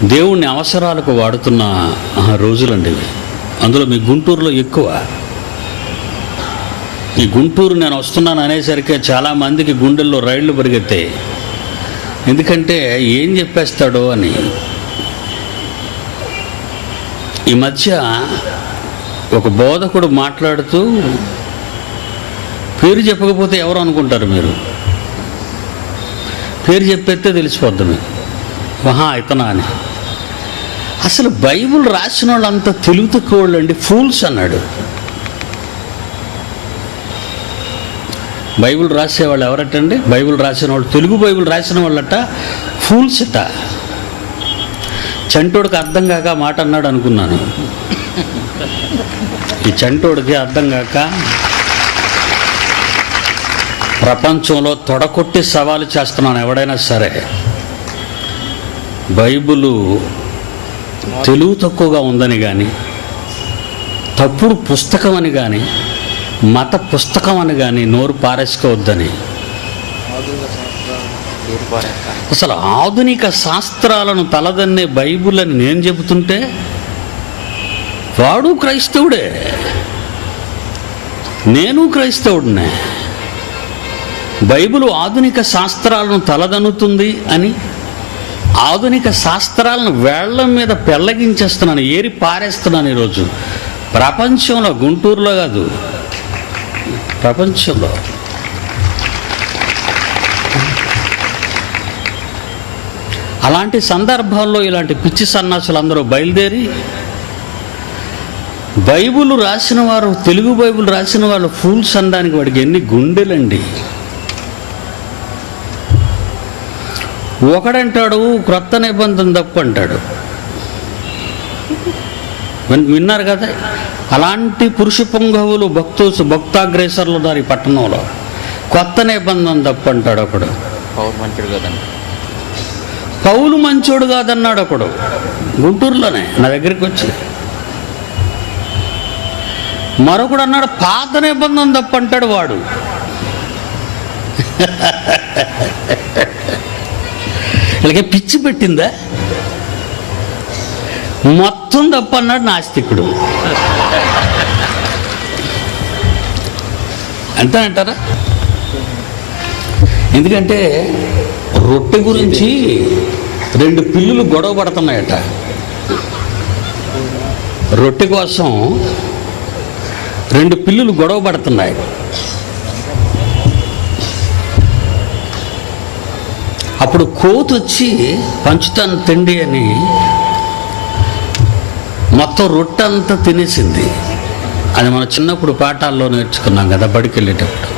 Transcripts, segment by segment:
దేవుణ్ణి అవసరాలకు వాడుతున్న రోజులండి ఇవి. అందులో మీ గుంటూరులో ఎక్కువ. ఈ గుంటూరు నేను వస్తున్నాను అనేసరికి చాలామందికి గుండెల్లో రైళ్లు పరిగెత్తాయి. ఎందుకంటే ఏం చెప్పేస్తాడో అని. ఈ మధ్య ఒక బోధకుడు మాట్లాడుతూ, పేరు చెప్పకపోతే ఎవరు అనుకుంటారు మీరు? పేరు చెప్పేస్తే తెలిసిపోద్ది మీకు, ఇతనా అని. అసలు బైబిల్ రాసిన వాళ్ళు అంత తెలుగు తక్కువ వాళ్ళు అండి, ఫూల్స్ అన్నాడు. బైబిల్ రాసేవాళ్ళు ఎవరటండి? బైబిల్ రాసిన వాళ్ళు, తెలుగు బైబిల్ రాసిన వాళ్ళట ఫూల్స్ అట. చంటోడికి అర్థం కాక మాట అన్నాడు అనుకున్నాను. ఈ చంటోడికి అర్థం కాక ప్రపంచంలో తొడకొట్టి సవాలు చేస్తున్నాను. ఎవడైనా సరే బైబిలు తెలుగు తక్కువగా ఉందని కానీ, తప్పుడు పుస్తకం అని కానీ, మత పుస్తకం అని కానీ నోరు పారేసుకోవద్దని. అసలు ఆధునిక శాస్త్రాలను తలదన్నే బైబిల్ అని నేను చెబుతుంటే వాడు క్రైస్తవుడే, నేను క్రైస్తవుడినే. బైబిల్ ఆధునిక శాస్త్రాలను తలదన్నుతుంది అని ఆధునిక శాస్త్రాలను వేళ్ల మీద పెళ్ళగించేస్తున్నాను, ఏరి పారేస్తున్నాను ఈరోజు ప్రపంచంలో. గుంటూరులో కాదు, ప్రపంచంలో. అలాంటి సందర్భాల్లో ఇలాంటి పిచ్చి సన్నాసులు అందరూ బయలుదేరి బైబిల్ రాసిన వారు, తెలుగు బైబిల్ రాసిన వాళ్ళు ఫూల్స్ అనడానికి వాడికి ఎన్ని గుండెలండి. ఒకడంటాడు క్రొత్త నిబంధన తప్పు అంటాడు. విన్నారు కదా? అలాంటి పురుష పొంగవులు భక్తాగ్రేసర్లు ఉన్నారు ఈ పట్టణంలో. కొత్త నిబంధన తప్పు అంటాడు ఒకడు. పౌలు మంచోడు కాదన్నాడు ఒకడు, గుంటూరులోనే నా దగ్గరికి వచ్చి. మరొకడు అన్నాడు పాత నిబంధన తప్పు అంటాడు వాడు. ఇలాగే పిచ్చి పెట్టిందా? మొత్తం తప్పు అన్నాడు నాస్తికుడు. అంతే అంటారా? ఎందుకంటే రొట్టె గురించి 2 పిల్లులు గొడవ పడుతున్నాయట. రొట్టె కోసం 2 పిల్లులు గొడవ పడుతున్నాయి. అప్పుడు కోతి వచ్చి పంచుతాను తిండి అని మొత్తం రొట్టె అంతా తినేసింది. అది మన చిన్నప్పుడు పాఠాల్లో నేర్చుకున్నాం కదా, బడికి వెళ్ళేటప్పుడు.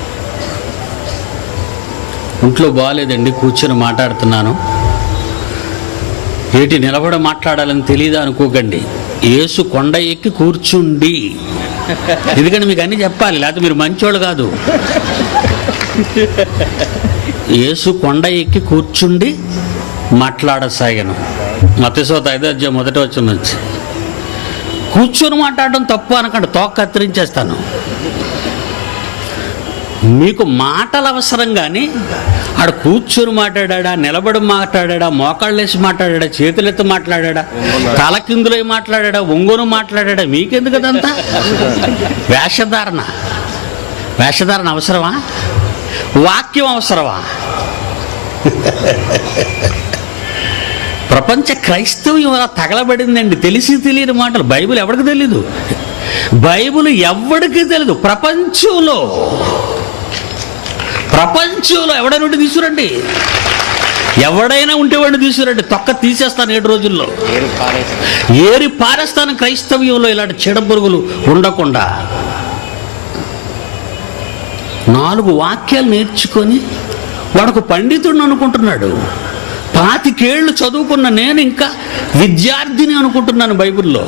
ఇంట్లో బాగాలేదండి, కూర్చొని మాట్లాడుతున్నాను. ఏటి నిలబడ మాట్లాడాలని తెలియదా అనుకోకండి. యేసు కొండ ఎక్కి కూర్చుండి, ఎందుకంటే మీకు అన్నీ చెప్పాలి, లేకపోతే మీరు మంచోళ్ళు కాదు. యేసు కొండ ఎక్కి కూర్చుండి మాట్లాడసాగను. మత్తయి 5 మొదటి వచనం నుంచి. కూర్చొని మాట్లాడడం తప్పు అనకండి, తోక కత్తిరించేస్తాను. మీకు మాటలు అవసరం కానీ ఆడ కూర్చొని మాట్లాడా, నిలబడి మాట్లాడా, మోకాళ్ళేసి మాట్లాడా, చేతులెత్తి మాట్లాడా, తల కిందులో మాట్లాడా, ఒంగోను మాట్లాడా, మీకెందుకు అదంతా? వేషధారణ అవసరమా? వాక్యం అవసరమా? ప్రపంచ క్రైస్తవ్యం అలా తగలబడిందండి. తెలిసి తెలియని మాటలు. బైబిల్ ఎవరికి తెలీదు? బైబిల్ ఎవరికి తెలీదు ప్రపంచంలో. ఎవడైనా ఉంటే తీసుకురండి, ఎవడైనా ఉంటే వాడిని తీసుకురండి. తొక్క తీసేస్తాను 7 రోజుల్లో, ఏరి పారేస్తాను. క్రైస్తవ్యంలో ఇలాంటి చెడబురుగులు ఉండకుండా 4 వాక్యాలు నేర్చుకొని వాడొక పండితుడిని అనుకుంటున్నాడు. 25 ఏళ్ళు చదువుకున్న నేను ఇంకా విద్యార్థిని అనుకుంటున్నాను. బైబిల్లో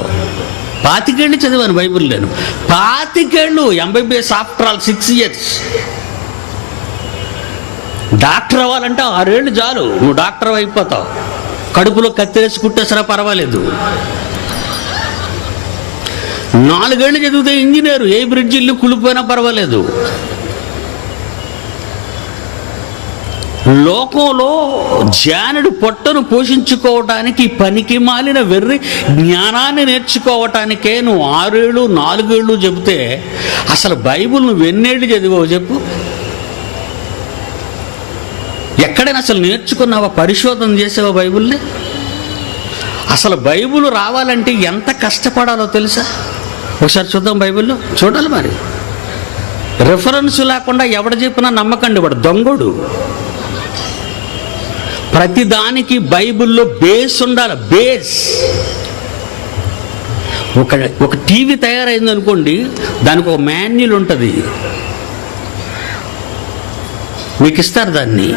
25 ఏళ్ళు చదివాను. బైబిల్ నేను 25 ఏళ్ళు MBBS after all 6 years. Doctor అవ్వాలంటే 6 ఏళ్ళు చాలు, నువ్వు డాక్టర్ అయిపోతావు. కడుపులో కత్తిరేసి కుట్టేసినా పర్వాలేదు. 4 ఏళ్ళు చదివితే ఇంజనీరు, ఏ బ్రిడ్జ్ ఇల్లు కులిపోయినా పర్వాలేదు. లోకంలో జానుడు పొట్టను పోషించుకోవటానికి పనికి మాలిన వెర్రి జ్ఞానాన్ని నేర్చుకోవటానికే నువ్వు 6 ఏళ్ళు 4 ఏళ్ళు చెబితే అసలు బైబిల్ నువ్వు ఎన్నేళ్ళు చదివావు చెప్పు? ఎక్కడైనా అసలు నేర్చుకున్నావా? పరిశోధన చేసావా బైబిల్ని? అసలు బైబిల్ రావాలంటే ఎంత కష్టపడాలో తెలుసా? ఒకసారి చూద్దాం. బైబిల్లో చూడాలి. మరి రిఫరెన్స్ లేకుండా ఎవడ చెప్పినా నమ్మకండి, వాడు దొంగడు. ప్రతిదానికి బైబిల్లో బేస్ ఉండాలి. బేస్. ఒక టీవీ తయారైంది అనుకోండి, దానికి ఒక మాన్యువల్ ఉంటుంది, మీకు ఇస్తారు. దాన్ని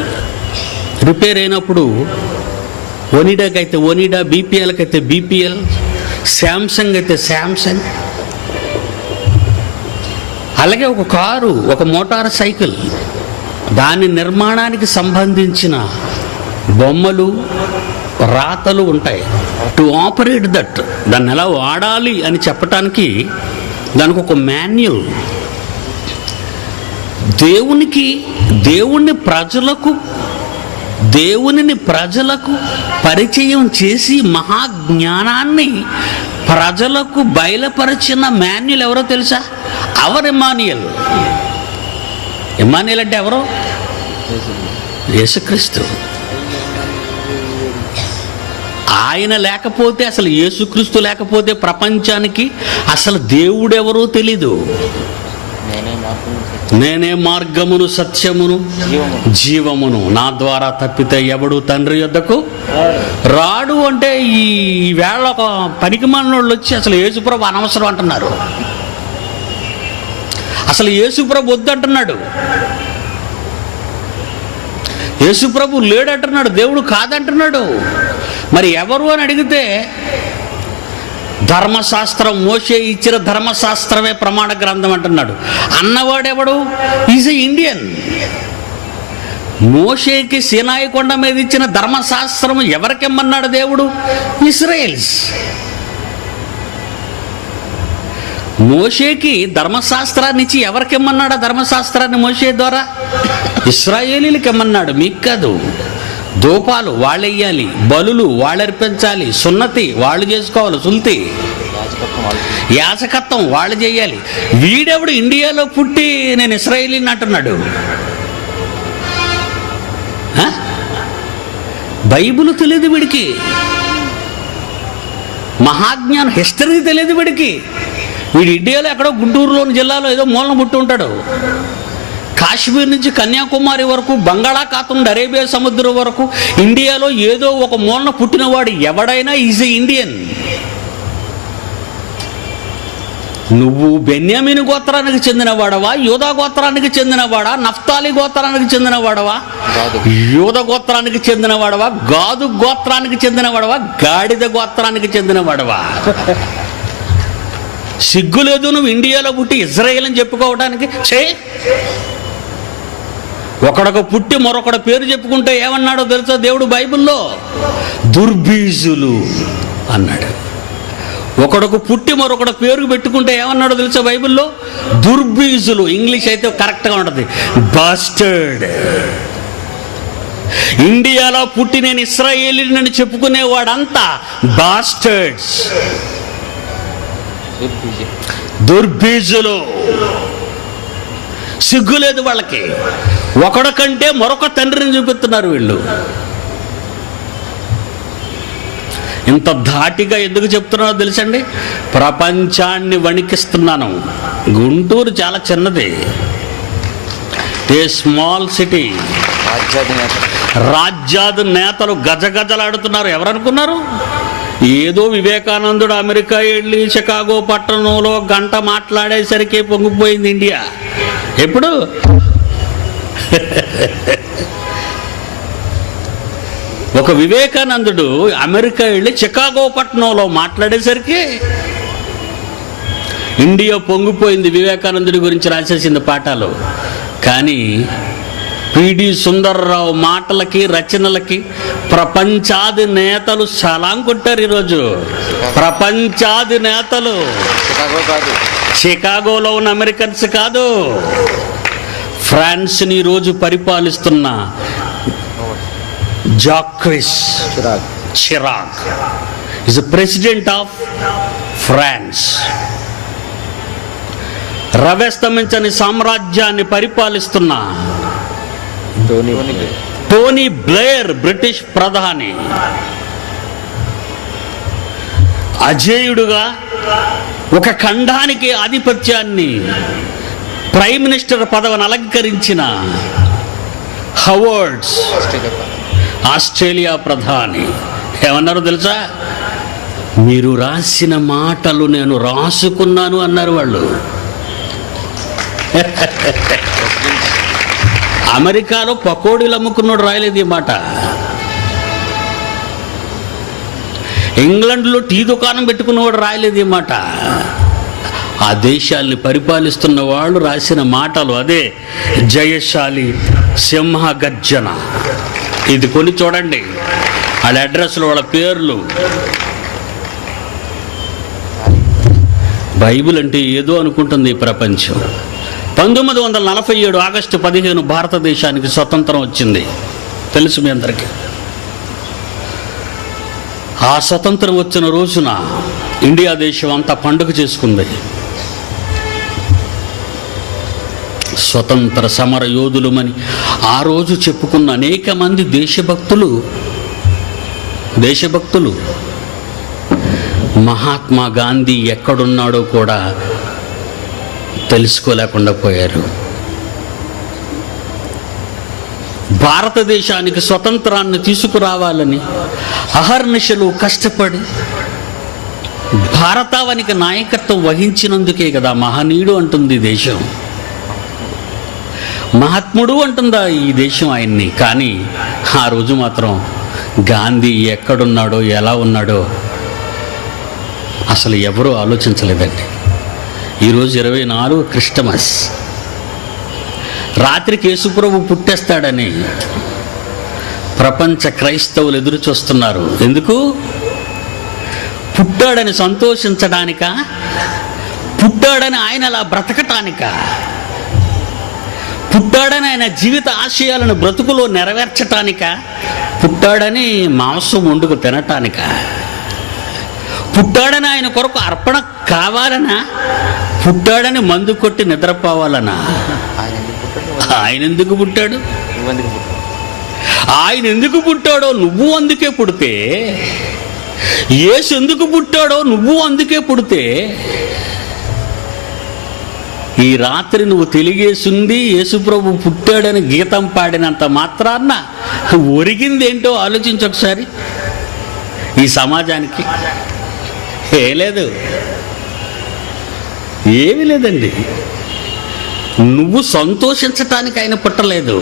రిపేర్ అయినప్పుడు ఒనిడాకి అయితే ఒనిడా, బీపీఎల్కి అయితే బీపీఎల్, శాంసంగ్ అయితే శాంసంగ్. అలాగే ఒక కారు, ఒక మోటార్ సైకిల్, దాని నిర్మాణానికి సంబంధించిన బొమ్మలు, రాతలు ఉంటాయి. టు ఆపరేట్ దట్, దాన్ని ఎలా వాడాలి అని చెప్పటానికి దానికి ఒక మాన్యువల్. దేవునిని ప్రజలకు పరిచయం చేసి మహాజ్ఞానాన్ని ప్రజలకు బయలుపరిచిన మాన్యువల్ ఎవరో తెలుసా? Hour Emmanuel. ఇమ్మానుయేల్ అంటే ఎవరు? యేసుక్రీస్తు. ఆయన లేకపోతే, అసలు యేసుక్రీస్తు లేకపోతే ప్రపంచానికి అసలు దేవుడెవరో తెలీదు. నేనే మార్గమును సత్యమును జీవమును, నా ద్వారా తప్పితే ఎవడు తండ్రి యొద్దకు రాడు. అంటే ఈ వేళ ఒక పనికిమాలినోళ్ళు వచ్చి అసలు యేసుప్రభు అనవసరం అంటున్నారు. అసలు యేసుప్రభు వద్దంటున్నాడు, యేసుప్రభు లేడంటున్నాడు, దేవుడు కాదంటున్నాడు. మరి ఎవరు అని అడిగితే ధర్మశాస్త్రం, మోషే ఇచ్చిన ధర్మశాస్త్రమే ప్రమాణ గ్రంథం అంటున్నాడు. అన్నవాడెవడు? Is a Indian. మోషేకి సీనాయి కొండ మీద ఇచ్చిన ధర్మశాస్త్రం ఎవరికిమ్మన్నాడు దేవుడు? ఇశ్రాయేల్స్. మోషేకి ధర్మశాస్త్రాన్ని ఇచ్చి ఎవరికిమ్మన్నాడు? ధర్మశాస్త్రాన్ని మోషే ద్వారా ఇశ్రాయేలీలకి ఇమ్మన్నాడు, మీకు కాదు. ధూపాలు వాళ్ళు వెయ్యాలి, బలులు వాళ్ళు అర్పించాలి, సున్నతి వాళ్ళు చేసుకోవాలి, సుల్తి యాజకత్వం వాళ్ళు చేయాలి. వీడెవడు ఇండియాలో పుట్టి నేను ఇశ్రాయేలీని అంటున్నాడు? బైబిల్ తెలియదు వీడికి, మహాజ్ఞానం హిస్టరీ తెలియదు వీడికి. వీడు ఇండియాలో ఎక్కడో గుంటూరులోని జిల్లాలో ఏదో మూలన పుట్టి ఉంటాడు. కాశ్మీర్ నుంచి కన్యాకుమారి వరకు, బంగాళాఖాతం నుండి అరేబియా సముద్రం వరకు ఇండియాలో ఏదో ఒక మూలన పుట్టినవాడు ఎవడైనా ఈజ్ ఎ ఇండియన్. నువ్వు బెన్యామీను గోత్రానికి చెందినవాడవా, యూదా గోత్రానికి చెందినవాడా, నఫ్తాలి గోత్రానికి చెందినవాడవా, యూదా గోత్రానికి చెందినవాడవా, గాదు గోత్రానికి చెందినవాడవా, గాడిద గోత్రానికి చెందినవాడవా? సిగ్గులేదు నువ్వు ఇండియాలో పుట్టి ఇజ్రాయేల్ అని చెప్పుకోవడానికి? ఒకడొక పుట్టి మరొకడ పేరు చెప్పుకుంటే ఏమన్నాడో తెలుసా దేవుడు బైబిల్లో? దుర్బీజులు అన్నాడు. ఒకడొక పుట్టి మరొకడ పేరు పెట్టుకుంటే ఏమన్నాడో తెలుసా బైబిల్లో? దుర్బీజులు. ఇంగ్లీష్ అయితే కరెక్ట్గా ఉంటుంది, బాస్టర్డ్. ఇండియాలో పుట్టి నేను ఇశ్రాయేలీని చెప్పుకునేవాడంతా బాస్టర్డ్స్, దుర్బీజులు. సిగ్గులేదు వాళ్ళకి. ఒకడు కంటే మరొక తండ్రిని చూపిస్తున్నారు వీళ్ళు. ఇంత ధాటిగా ఎందుకు చెప్తున్నారో తెలుసండి? ప్రపంచాన్ని వణికిస్తున్నాను. గుంటూరు చాలా చిన్నది, ఏ స్మాల్ సిటీ. రాజ్యాది నేతలు గజగజలాడుతున్నారు. ఎవరనుకున్నారు? ఏదో వివేకానందుడు అమెరికా వెళ్ళి చికాగో పట్టణంలో గంట మాట్లాడేసరికి పొంగిపోయింది ఇండియా. ఎప్పుడు? ఒక వివేకానందుడు అమెరికా వెళ్ళి చికాగో పట్టణంలో మాట్లాడేసరికి ఇండియా పొంగిపోయింది. వివేకానందుడి గురించి రాసేసింది పాఠాలు. కానీ పిడి సుందర్రావు మాటలకి, రచనలకి ప్రపంచాది నేతలు సలాం కొట్టారు. ఈరోజు ప్రపంచాది నేతలు చికాగోలో ఉన్న అమెరికన్స్ కాదు, ఫ్రాన్స్ని ఈరోజు పరిపాలిస్తున్న Jacques Chirac is the president of France. రవ్యస్తమించని సామ్రాజ్యాన్ని పరిపాలిస్తున్న టోనీ బ్లేర్ బ్రిటిష్ ప్రధాని. అజేయుడుగా ఒక ఖండానికి ఆధిపత్యాన్ని, ప్రైమ్ మినిస్టర్ పదవిని అలంకరించిన హవర్డ్స్ ఆస్ట్రేలియా ప్రధాని ఏమన్నారు తెలుసా? మీరు రాసిన మాటలు నేను రాసుకున్నాను అన్నారు వాళ్ళు. అమెరికాలో పకోడీలు అమ్ముకున్నాడు రాయలేదు ఈ మాట. ఇంగ్లాండ్లో టీ దుకాణం పెట్టుకున్నవాడు రాయలేదు ఈ మాట. ఆ దేశాల్ని పరిపాలిస్తున్న వాళ్ళు రాసిన మాటలు అదే జయశాలి సింహ గర్జన. ఇది కొని చూడండి, వాళ్ళ అడ్రస్లు, వాళ్ళ పేర్లు. బైబిల్ అంటే ఏదో అనుకుంటుంది ఈ ప్రపంచం. 1947 ఆగస్టు 15 భారతదేశానికి స్వతంత్రం వచ్చింది, తెలుసు మీ అందరికీ. ఆ స్వతంత్రం వచ్చిన రోజున ఇండియా దేశం అంతా పండుగ చేసుకుంది. స్వతంత్ర సమర యోధులమని ఆ రోజు చెప్పుకున్న అనేక మంది దేశభక్తులు మహాత్మా గాంధీ ఎక్కడున్నాడో కూడా తెలుసుకోలేకుండా పోయారు. భారతదేశానికి స్వతంత్రాన్ని తీసుకురావాలని అహర్నిశలు కష్టపడి భారతావనికి నాయకత్వం వహించినందుకే కదా మహనీయుడు అంటుంది దేశం, మహాత్ముడు అంటుందా ఈ దేశం ఆయన్ని. కానీ ఆ రోజు మాత్రం గాంధీ ఎక్కడున్నాడో, ఎలా ఉన్నాడో అసలు ఎవరూ ఆలోచించలేదండి. ఈరోజు 24 క్రిస్టమస్. రాత్రికి యేసుప్రభు పుట్టేస్తాడని ప్రపంచ క్రైస్తవులు ఎదురు చూస్తున్నారు. ఎందుకు? పుట్టాడని సంతోషించడానిక? పుట్టాడని ఆయన అలా బ్రతకటానిక? పుట్టాడని ఆయన జీవిత ఆశయాలను బ్రతుకులో నెరవేర్చటానిక? పుట్టాడని మాంసం వండుకు తినటానిక? పుట్టాడని ఆయన కొరకు అర్పణ కావాలనా? పుట్టాడని మందు కొట్టి నిద్రపోవాలనా? ఆయన ఎందుకు పుట్టాడు? ఆయన ఎందుకు పుట్టాడో నువ్వు అందుకే పుడితే, యేసు ఎందుకు పుట్టాడో నువ్వు అందుకే పుడితే, ఈ రాత్రి నువ్వు తెలియజేసింది యేసుప్రభు పుట్టాడని గీతం పాడినంత మాత్రాన్న ఒరిగిందేంటో ఆలోచించు ఒకసారి. ఈ సమాజానికి లేదు, ఏమీ లేదండి. నువ్వు సంతోషించటానికి ఆయన పుట్టలేదు,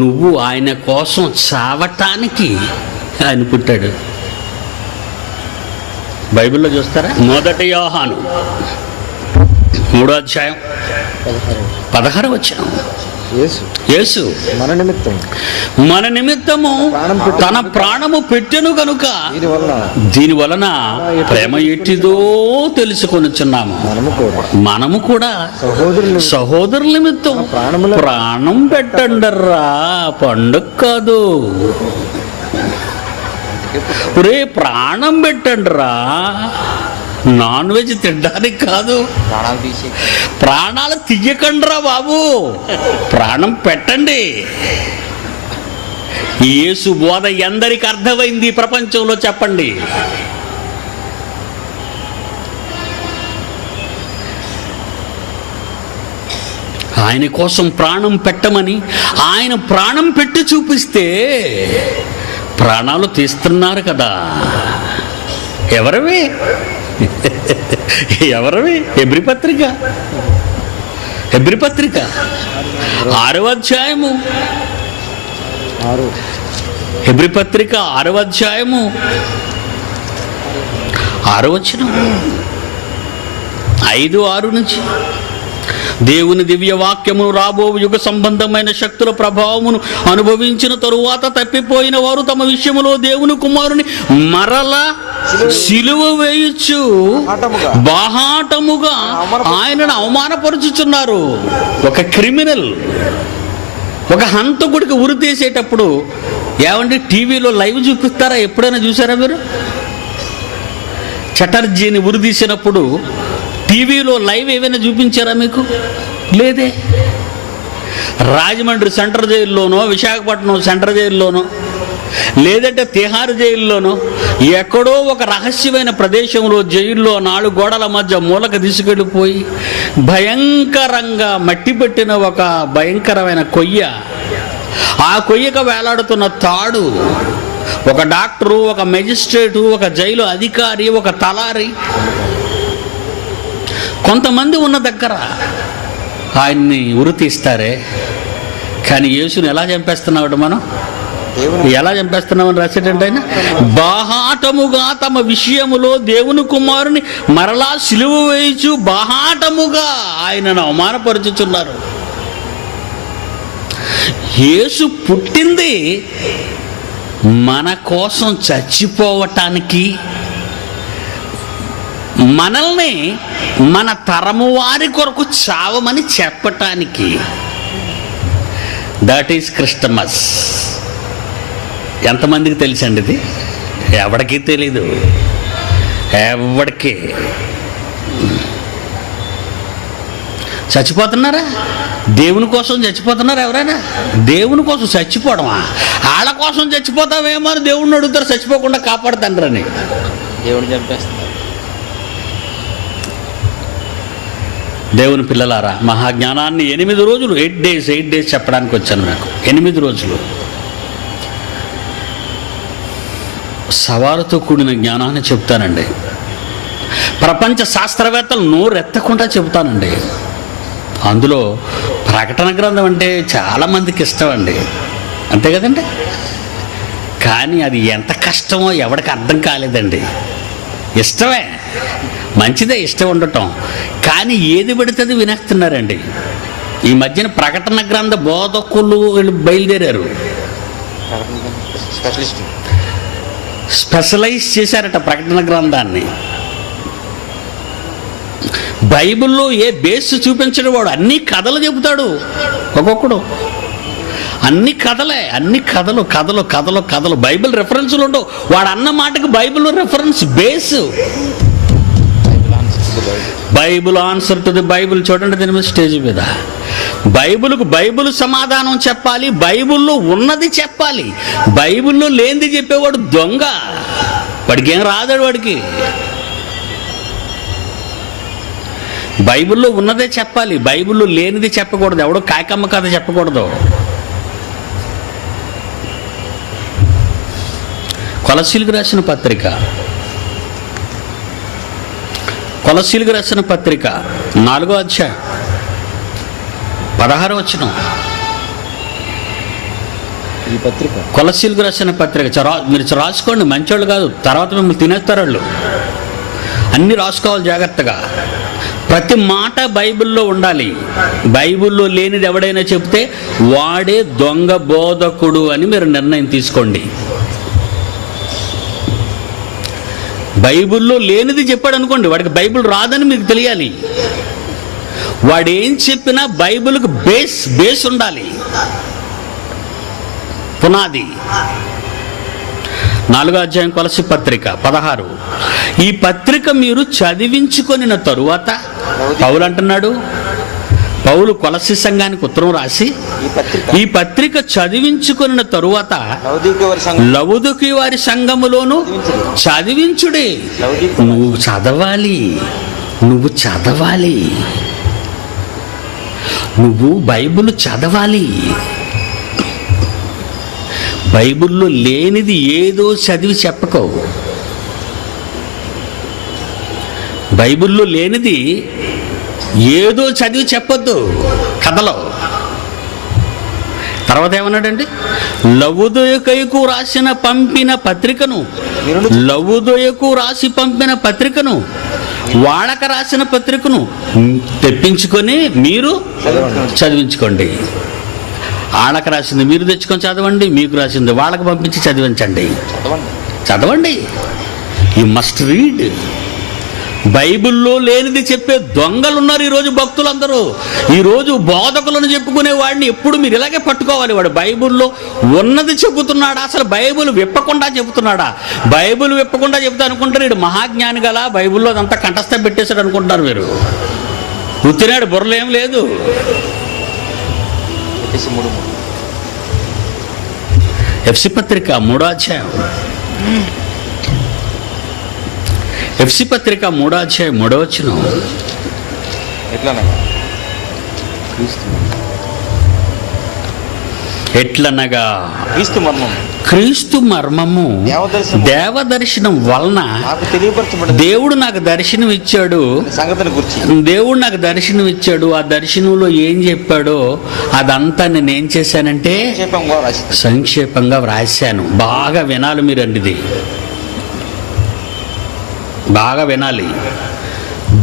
నువ్వు ఆయన కోసం చావటానికి ఆయన పుట్టాడు. బైబిల్లో చూస్తారా? 1 యోహాను 3వ అధ్యాయం 16వ వచనం. యేసు మన నిమిత్తము తన ప్రాణము పెట్టెను గనుక దీని వలన ప్రేమ ఎట్టిదో తెలుసుకొనుచున్నాము. మనము కూడా సహోదరుల నిమిత్తం ప్రాణం పెట్టండర్రా, పండుగ కాదు. రే ప్రాణం పెట్టండిరా, నాన్ వెజ్ తినడానికి కాదు. ప్రాణాలు తీయకండిరా బాబు, ప్రాణం పెట్టండి. యేసు బోధ ఎందరికి అర్థమైంది ప్రపంచంలో చెప్పండి? ఆయన కోసం ప్రాణం పెట్టమని ఆయన ప్రాణం పెట్టి చూపిస్తే ప్రాణాలు తీస్తున్నారు కదా. ఎవరవి? హెబ్రీ పత్రిక 6వ అధ్యాయము, హెబ్రీ పత్రిక 6వ అధ్యాయము 6వ వచనం, 5-6 నుంచి. దేవుని దివ్య వాక్యమును రాబో యుగ సంబంధమైన శక్తుల ప్రభావమును అనుభవించిన తరువాత తప్పిపోయిన వారు తమ విషయములో దేవుని కుమారుని మరలా సిలువ వేయచ్చు బాహాటముగా ఆయనను అవమానపరుచుచున్నారు. ఒక క్రిమినల్ ఒక హంతకుడికి ఉరి తీసేటప్పుడు ఏమంటే టీవీలో లైవ్ చూపిస్తారా? ఎప్పుడైనా చూసారా మీరు? చటర్జీని ఉరి తీసినప్పుడు టీవీలో లైవ్ ఏమైనా చూపించారా మీకు? లేదే. రాజమండ్రి సెంట్రల్ జైల్లోనో, విశాఖపట్నం సెంట్రల్ జైల్లోనో, లేదంటే తిహార్ జైల్లోనో, ఎక్కడో ఒక రహస్యమైన ప్రదేశంలో జైల్లో 4 గోడల మధ్య మూలక తీసుకెళ్ళిపోయి భయంకరంగా మట్టి పెట్టిన ఒక భయంకరమైన కొయ్య, ఆ కొయ్యకు వేలాడుతున్న తాడు, ఒక డాక్టరు, ఒక మెజిస్ట్రేటు, ఒక జైలు అధికారి, ఒక తలారి, కొంతమంది ఉన్న దగ్గర ఆయన్ని ఉరి తీస్తారే. కానీ యేసుని ఎలా చంపేస్తున్నాడు మనం? ఎలా చంపేస్తున్నామని రాసేటంటే ఆయన బాహాటముగా తమ విషయములో దేవుని కుమారుని మరలా సిలువ వేయించు బాహాటముగా ఆయనను అవమానపరుచుచున్నారు. యేసు పుట్టింది మన కోసం చచ్చిపోవటానికి, మనల్ని మన తరము వారి కొరకు చావమని చెప్పటానికి. That is Christmas. ఎంతమందికి తెలుసండి ఇది? ఎవడికి తెలీదు, ఎవడికి. చచ్చిపోతున్నారా? దేవుని కోసం చచ్చిపోతున్నారా ఎవరైనా? దేవుని కోసం చచ్చిపోవడమా? వాళ్ళ కోసం చచ్చిపోతావేమో అని దేవుడిని అడుగుతారు, చచ్చిపోకుండా కాపాడుతాండ్రని. దేవుడు చంపేస్తారు. దేవుని పిల్లలారా, మహాజ్ఞానాన్ని 8 రోజులు 8 డేస్ చెప్పడానికి వచ్చాను మీకు. 8 రోజులు సవాలుతో కూడిన జ్ఞానాన్ని చెప్తానండి. ప్రపంచ శాస్త్రవేత్తలు నోరెత్తకుండా చెబుతానండి. అందులో ప్రకటన గ్రంథం అంటే చాలామందికి ఇష్టం అండి, అంతే కదండి. కానీ అది ఎంత కష్టమో ఎవరికి అర్థం కాలేదండి. ఇష్టమే, మంచిదే ఇష్టం ఉండటం, కానీ ఏది పడితే వినేస్తున్నారండి. ఈ మధ్యన ప్రకటన గ్రంథ బోధకులు వీళ్ళు బయలుదేరారు, స్పెషలైజ్ చేశారట ప్రకటన గ్రంథాన్ని. బైబిల్లో ఏ బేస్ చూపించడు వాడు, అన్ని కథలు చెబుతాడు ఒక్కొక్కడు. అన్ని కథలే, అన్ని కథలు కథలు కథలు కథలు. బైబిల్ రెఫరెన్సులు ఉండవు. వాడు అన్న మాటకు Bible reference base. Bible answer to the Bible. చూడండి దీని మీద స్టేజ్ మీద బైబిల్కు బైబిల్ సమాధానం చెప్పాలి, బైబిల్లో ఉన్నది చెప్పాలి. బైబిల్లో లేనిది చెప్పేవాడు దొంగ, వాడికి ఏం రాదాడు. వాడికి బైబిల్లో ఉన్నదే చెప్పాలి, బైబిల్లో లేనిది చెప్పకూడదు. ఎవడో కాకమ్మ కథ చెప్పకూడదు. కొలసీలకు రాసిన పత్రిక, కొలసీలకు రాసిన పత్రిక 4వ అధ్యాయం 16వ వచనం. ఈ పత్రిక కొలసీలకు రాసిన పత్రిక మీరు రాసుకోండి, మంచోళ్ళు కాదు, తర్వాత మిమ్మల్ని తినేస్తారు వాళ్ళు. అన్నీ రాసుకోవాలి జాగ్రత్తగా. ప్రతి మాట బైబిల్లో ఉండాలి. బైబిల్లో లేనిది ఎవడైనా చెప్తే వాడే దొంగ బోధకుడు అని మీరు నిర్ణయం తీసుకోండి. బైబిల్లో లేనిది చెప్పాడు అనుకోండి, వాడికి బైబిల్ రాదని మీకు తెలియాలి. వాడేం చెప్పినా బైబిల్కి బేస్ ఉండాలి, పునాది. 4వ అధ్యాయం కొలసి పత్రిక 16. ఈ పత్రిక మీరు చదివించుకొనిన తరువాత, పౌలు అంటున్నాడు, పౌలు కొలసి సంఘానికి ఉత్తరం రాసి ఈ పత్రిక చదివించుకొనిన తరువాత లవొదికయ వారి సంఘములోను చదివించుడే. నువ్వు చదవాలి, నువ్వు చదవాలి, నువ్వు బైబిల్ చదవాలి. బైబిల్లో లేనిది ఏదో చదివి చెప్పకో. బైబిల్లో లేనిది ఏదో చదివి చెప్పొద్దు కథలో. తర్వాత ఏమన్నాడండి? లవొదికయకు పంపిన పత్రికను, లవొదికయకు రాసి పంపిన పత్రికను, వాళ్ళక రాసిన పత్రికను తెప్పించుకొని మీరు చదివించుకోండి. వాళ్ళకి రాసింది మీరు తెచ్చుకొని చదవండి, మీకు రాసింది వాళ్ళకి పంపించి చదివించండి. చదవండి. యు మస్ట్ రీడ్, బైబిల్లో లేనిది చెప్పే దొంగలు ఉన్నారు ఈరోజు భక్తులందరూ. ఈరోజు బోధకులను చెప్పుకునే వాడిని ఎప్పుడు మీరు ఇలాగే పట్టుకోవాలి. వాడు బైబిల్లో ఉన్నది చెబుతున్నాడా, అసలు బైబిల్ విప్పకుండా చెబుతున్నాడా? బైబిల్ విప్పకుండా చెబుతా అనుకుంటారు వీడు మహాజ్ఞాని గల, బైబిల్లో అదంతా కంఠస్థం పెట్టేశాడు అనుకుంటారు మీరు. ఉత్తినాడు బుర్రలు ఏం లేదు. ఎఫ్సి పత్రిక 3వ అధ్యాయం, ఎఫ్సి పత్రిక 3వ అధ్యాయం 3వ వచనం. ఎట్లనగా క్రీస్తు మర్మము దేవదర్శనం వలన దేవుడు నాకు దర్శనం ఇచ్చాడు. దేవుడు నాకు దర్శనం ఇచ్చాడు. ఆ దర్శనంలో ఏం చెప్పాడో అదంతా నేనేం చేశానంటే సంక్షేపంగా వ్రాశాను. బాగా వినాలి మీరండి, ఇది బాగా వినాలి.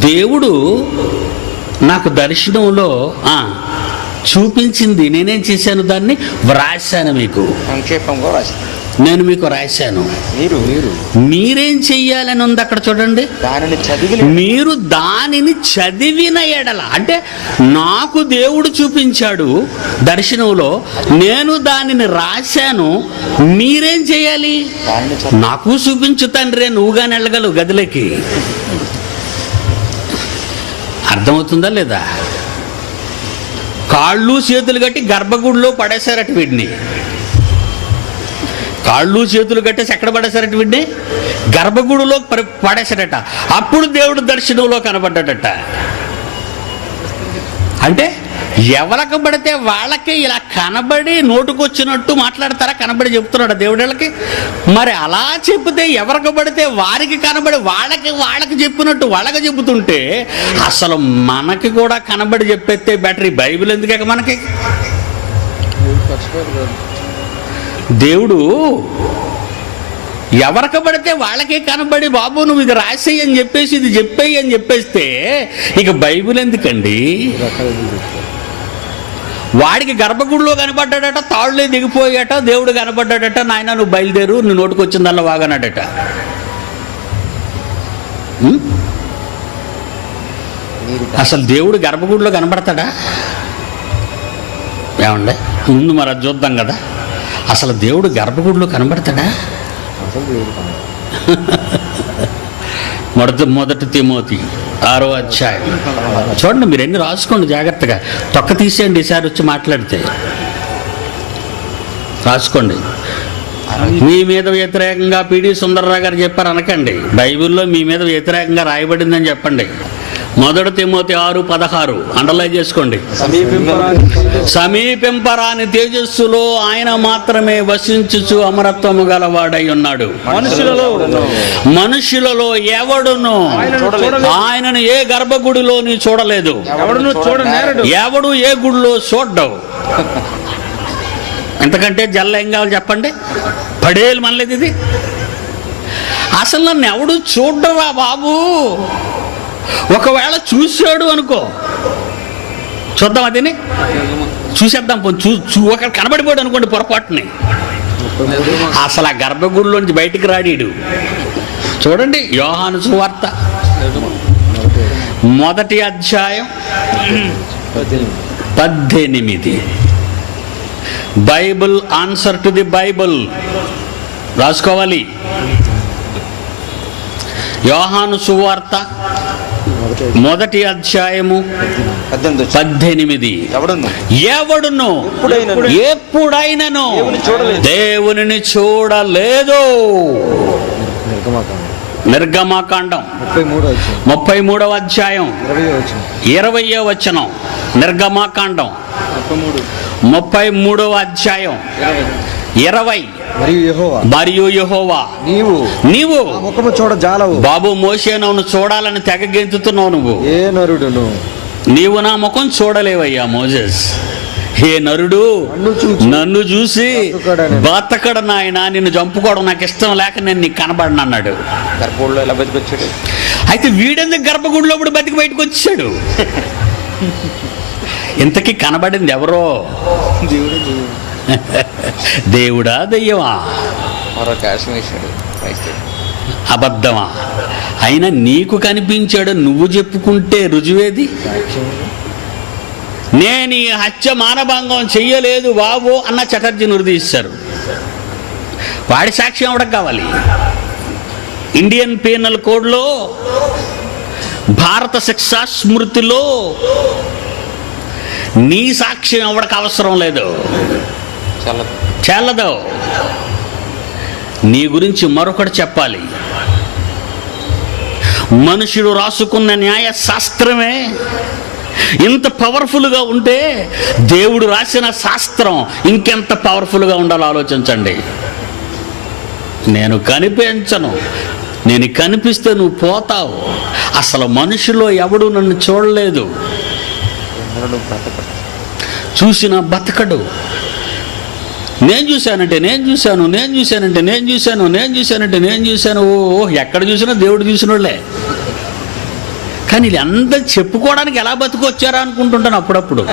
దేవుడు నాకు దర్శనంలో చూపించింది, నేనేం చేశాను దాన్ని వ్రాశాను. మీకు సంక్షేపంగా రాశాను, నేను మీకు రాశాను. మీరేం చెయ్యాలని ఉంది అక్కడ చూడండి. మీరు దానిని చదివిన ఎడల, అంటే నాకు దేవుడు చూపించాడు దర్శనంలో, నేను దానిని రాశాను. మీరేం చేయాలి? నాకు చూపించు తండ్రి, నువ్వుగాని వెళ్ళగలవు గదిలోకి. అర్థమవుతుందా లేదా? కాళ్ళు చేతులు కట్టి గర్భగుడిలో పడేశారట వీడిని. కాళ్ళు చేతులు కట్టేసి ఎక్కడ పడేశారట వీడిని? గర్భగుడిలో పడేశాడట. అప్పుడు దేవుడు దర్శనంలో కనబడ్డాడట. అంటే ఎవరికి పడితే వాళ్ళకి ఇలా కనబడి నోటుకొచ్చినట్టు మాట్లాడతారా? కనబడి చెప్తున్నాడు దేవుడికి. మరి అలా చెప్తే ఎవరికి పడితే వారికి కనబడి వాళ్ళకి చెప్పినట్టు వాళ్ళకి చెబుతుంటే అసలు మనకి కూడా కనబడి చెప్పేస్తే బెటర్. ఈ బైబిల్ ఎందుకే మనకి? దేవుడు ఎవరికి పడితే వాళ్ళకే కనబడి బాబు నువ్వు ఇది రాసేయి అని చెప్పేసి ఇది చెప్పేయి అని చెప్పేస్తే ఇక బైబిల్ ఎందుకండి? వాడికి గర్భగుడిలో కనబడ్డాడట, తాళ్ళే దిగిపోయాట, దేవుడు కనబడ్డాడట, నాయన నువ్వు బయలుదేరు, నువ్వు నోటుకొచ్చిందల్లా వాగనాడట. అసలు దేవుడు గర్భగుడిలో కనబడతాడా? ఏమండే ముందు మరి అది చూద్దాం కదా. అసలు దేవుడు గర్భగుడిలో కనబడతాడా? మొదటి తిమోతి 6వ అధ్యాయం చూడండి. మీరు ఎన్ని రాసుకోండి జాగ్రత్తగా, తొక్క తీసేయండి ఈసారి వచ్చి మాట్లాడితే. రాసుకోండి. మీ మీద వ్యతిరేకంగా పిడి సుందరరావు గారు చెప్పారు అనకండి. బైబిల్లో మీ మీద వ్యతిరేకంగా రాయబడిందని చెప్పండి. మొదటి తిమోతి 6:16 అండర్లైన్ చేసుకోండి. సమీపింపరాని తేజస్సులో ఆయన మాత్రమే వసించుచు అమరత్వము గలవాడై ఉన్నాడు. మనుషులలో ఎవడును ఆయనను ఏ గర్భగుడిలోని చూడలేదు, ఎవడు ఏ గుడిలో చూడ్డవు. ఎంతకంటే జల్ల ఏం కావాలి చెప్పండి? పడేలు మనలేదు ఇది. అసలు నన్ను ఎవడు చూడ్డరా బాబు? ఒకవేళ చూశాడు అనుకో, చూద్దాం, అదిని చూసేద్దాం. ఒక కనబడిపోయాడు అనుకోండి పొరపాటుని, అసలు ఆ గర్భగుడిలోంచి బయటికి రాడీడు. చూడండి యోహాను సువార్త 1వ అధ్యాయం 18. Bible answer to the Bible రాసుకోవాలి. యోహాను సువార్త 1వ అధ్యాయము 18. ఎవడును ఎప్పుడైనను దేవునిని చూడలేదు. నిర్గమాకాండం 33వ అధ్యాయం 20వ వచనం. నిర్గమాకాండం 33వ అధ్యాయం 20. మరియు యెహోవా నీవు ముఖము చూడజాలవు. బాబు మోషే నువ్వు చూడాలని తెగ గెంతుతున్నావు. నువ్వు ఏ నరుడును నీవు నా ముఖం చూడలేవయ్యా మోజెస్. ఏ నరుడు నన్ను చూసి బతకడు నాయన, నిన్ను చంపుకోవడం నాకు ఇష్టం లేక నేను నీకు కనబడను అన్నాడు. గర్భగుడిలో ఎలా బతికొచ్చాడు? అయితే వీడెందుకు గర్భగుడిలో ఇప్పుడు బతికి బయటకు వచ్చాడు? ఇంతకీ కనబడింది ఎవరో? దేవుడా దెయ్యమా? మరొక అబద్ధమా? అయినా నీకు కనిపించాడు, నువ్వు చెప్పుకుంటే రుజువేది? నేను ఈ హత్య మానభంగం చెయ్యలేదు బాబు అన్న చటర్జీని ఉరిదీశారు. వాడి సాక్ష్యం ఎవరికి కావాలి? ఇండియన్ పీనల్ కోడ్లో, భారత శిక్షా స్మృతిలో నీ సాక్ష్యం ఎవరికి అవసరం లేదు, చెల్లదు. నీ గురించి మరొకటి చెప్పాలి. మనుషుడు రాసుకున్న న్యాయ శాస్త్రమే ఇంత పవర్ఫుల్గా ఉంటే దేవుడు రాసిన శాస్త్రం ఇంకెంత పవర్ఫుల్గా ఉండాలో ఆలోచించండి. నేను కనిపించను, నేను కనిపిస్తే నువ్వు పోతావు. అసలు మనుషులో ఎవడు నన్ను చూడలేదు, చూసిన బతకడు. నేను చూశానంటే నేను చూశాను, నేను చూశానంటే నేను చూశాను, నేను చూశానంటే నేను చూశాను. ఓ ఎక్కడ చూసినా దేవుడు చూసినోళ్ళే. కానీ వీళ్ళంతా చెప్పుకోవడానికి ఎలా బతుకొచ్చారా అనుకుంటుంటాను అప్పుడప్పుడు.